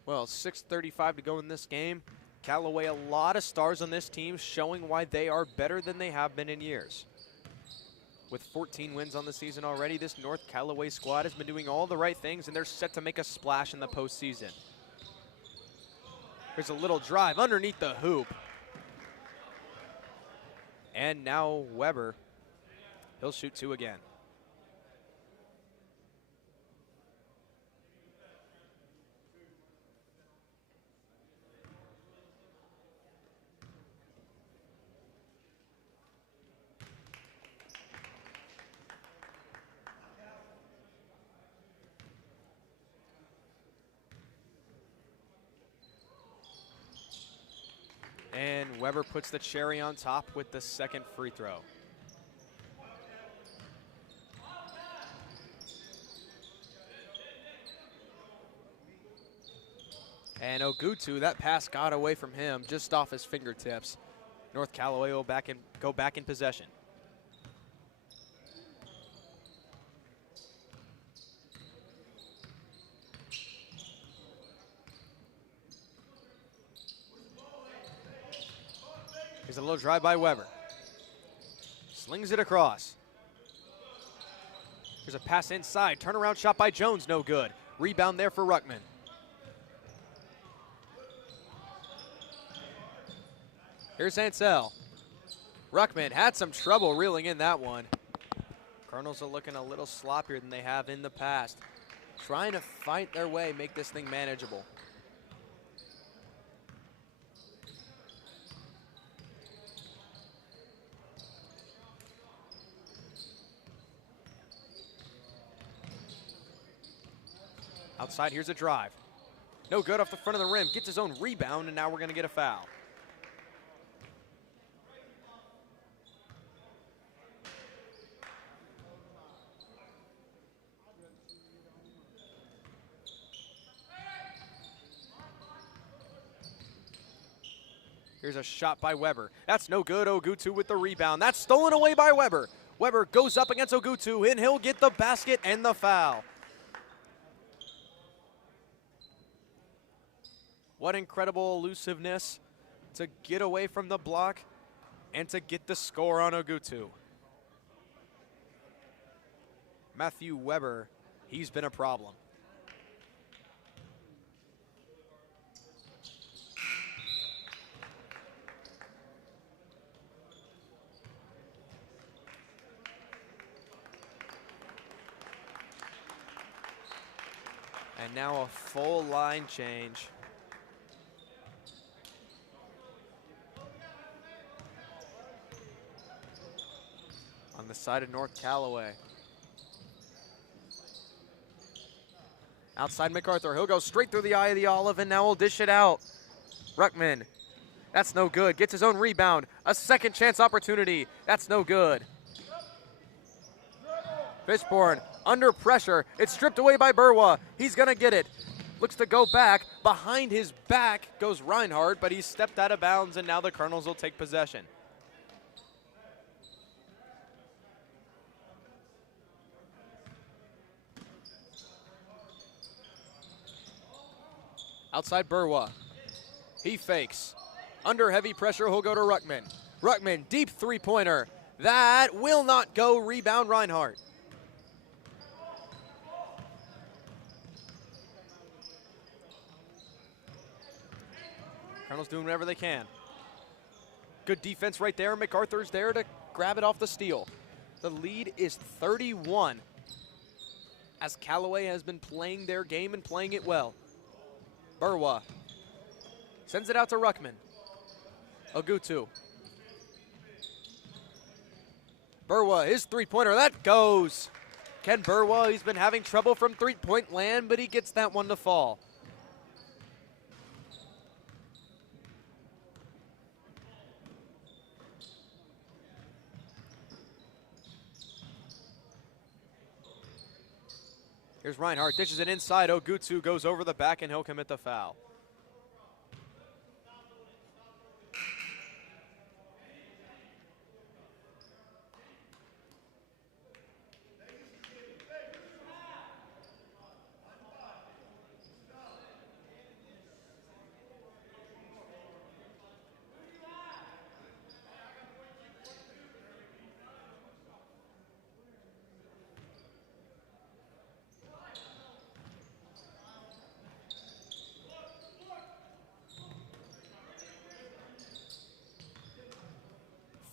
Well, 6:35 to go in this game. Callaway, a lot of stars on this team, showing why they are better than they have been in years. With 14 wins on the season already, this North Callaway squad has been doing all the right things, and they're set to make a splash in the postseason. There's a little drive underneath the hoop. And now Weber, he'll shoot two again. And Weber puts the cherry on top with the second free throw. And Ogutu, that pass got away from him just off his fingertips. North Callaway will go back in possession. Here's a little drive by Weber. Slings it across. Here's a pass inside. Turnaround shot by Jones, no good. Rebound there for Ruckman. Here's Ansel. Ruckman had some trouble reeling in that one. Colonels are looking a little sloppier than they have in the past. Trying to fight their way, make this thing manageable. Outside, here's a drive. No good off the front of the rim. Gets his own rebound, and now we're going to get a foul. Here's a shot by Weber. That's no good. Ogutu with the rebound. That's stolen away by Weber. Weber goes up against Ogutu, and he'll get the basket and the foul. What incredible elusiveness to get away from the block and to get the score on Ogutu. Matthew Weber, he's been a problem. And now a full line change. On the side of North Callaway. Outside MacArthur, he'll go straight through the eye of the olive, and now we'll dish it out. Ruckman, that's no good. Gets his own rebound. A second chance opportunity. That's no good. Fishborn under pressure. It's stripped away by Burwa. He's gonna get it. Looks to go back. Behind his back goes Reinhardt, but he stepped out of bounds, and now the Colonels will take possession. Outside Burwa. He fakes. Under heavy pressure, he'll go to Ruckman. Ruckman, deep three-pointer. That will not go. Rebound Reinhardt. Colonels doing whatever they can. Good defense right there. MacArthur's there to grab it off the steal. The lead is 31 as Callaway has been playing their game and playing it well. Burwa sends it out to Ruckman. Ogutu. Burwa, his three-pointer, that goes. Ken Burwa, he's been having trouble from three-point land, but he gets that one to fall. Here's Reinhardt, dishes it inside. Ogutu goes over the back, and he'll commit the foul.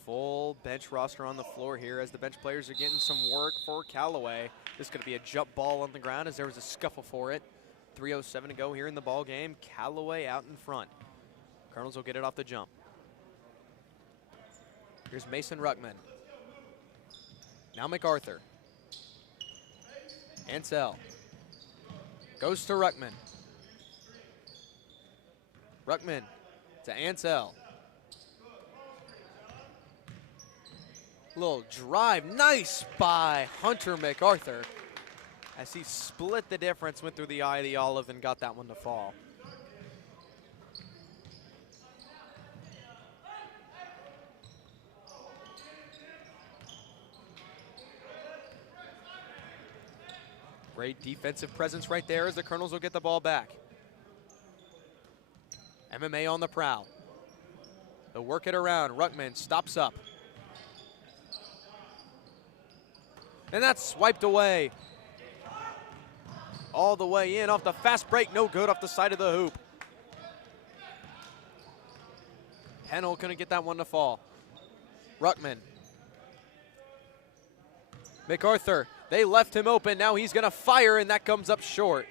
Full bench roster on the floor here as the bench players are getting some work for Callaway. This is going to be a jump ball on the ground as there was a scuffle for it. 3:07 to go here in the ball game. Callaway out in front. Colonels will get it off the jump. Here's Mason Ruckman. Now MacArthur. Ansel. Goes to Ruckman. Ruckman to Ansel. Little drive, nice by Hunter MacArthur as he split the difference, went through the eye of the olive and got that one to fall. Great defensive presence right there as the Colonels will get the ball back. MMA on the prowl. They'll work it around. Ruckman stops up. And that's swiped away. All the way in off the fast break. No good off the side of the hoop. Pennell couldn't get that one to fall. Ruckman. MacArthur. They left him open. Now he's going to fire, and that comes up short.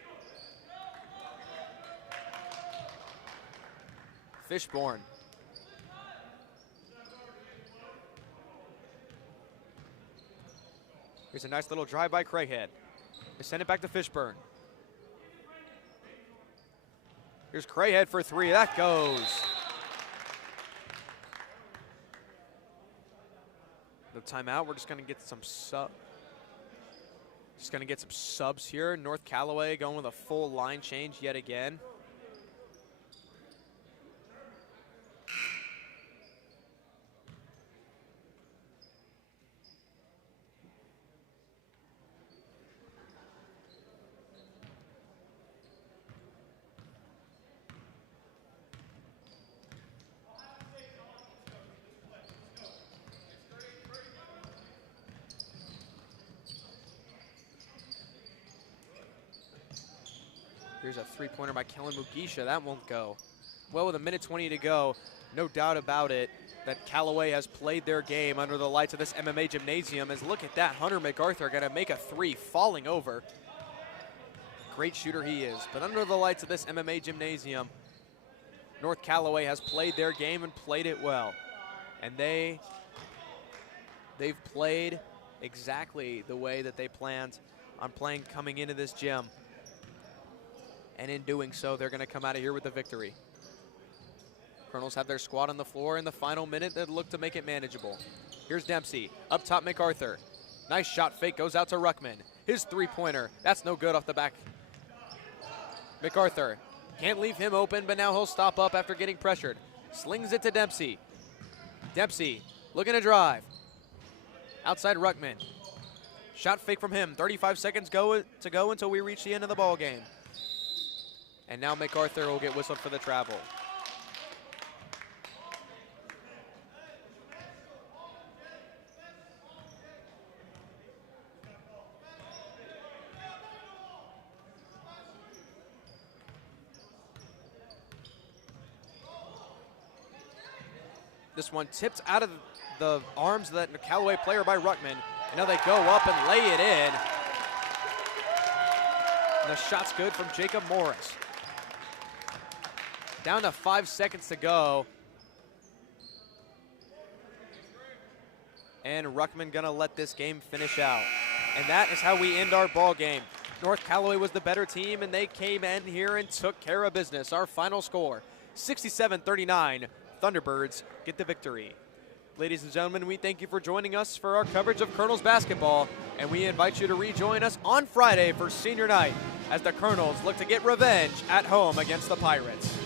Fishborn. Here's a nice little drive by Craighead. They send it back to Fishburne. Here's Craighead for three. That goes. No timeout. We're just going to get some subs here. North Callaway going with a full line change yet again. Here's a three-pointer by Kellen Mugisha. That won't go. Well, with 1:20 to go, no doubt about it that Callaway has played their game under the lights of this MMA gymnasium. As look at that, Hunter MacArthur going to make a three, falling over. Great shooter he is. But under the lights of this MMA gymnasium, North Callaway has played their game and played it well. And they've played exactly the way that they planned on playing coming into this gym. And in doing so, they're going to come out of here with a victory. Colonels have their squad on the floor in the final minute that look to make it manageable. Here's Dempsey, up top MacArthur. Nice shot fake, goes out to Ruckman. His three-pointer, that's no good off the back. MacArthur can't leave him open, but now he'll stop up after getting pressured. Slings it to Dempsey. Dempsey looking to drive. Outside Ruckman. Shot fake from him. 35 seconds to go until we reach the end of the ball game. And now MacArthur will get whistled for the travel. This one tipped out of the arms of that Callaway player by Ruckman. And now they go up and lay it in. And the shot's good from Jacob Morris. Down to 5 seconds to go. And Ruckman gonna let this game finish out. And that is how we end our ball game. North Callaway was the better team, and they came in here and took care of business. Our final score, 67-39. Thunderbirds get the victory. Ladies and gentlemen, we thank you for joining us for our coverage of Colonels basketball, and we invite you to rejoin us on Friday for senior night as the Colonels look to get revenge at home against the Pirates.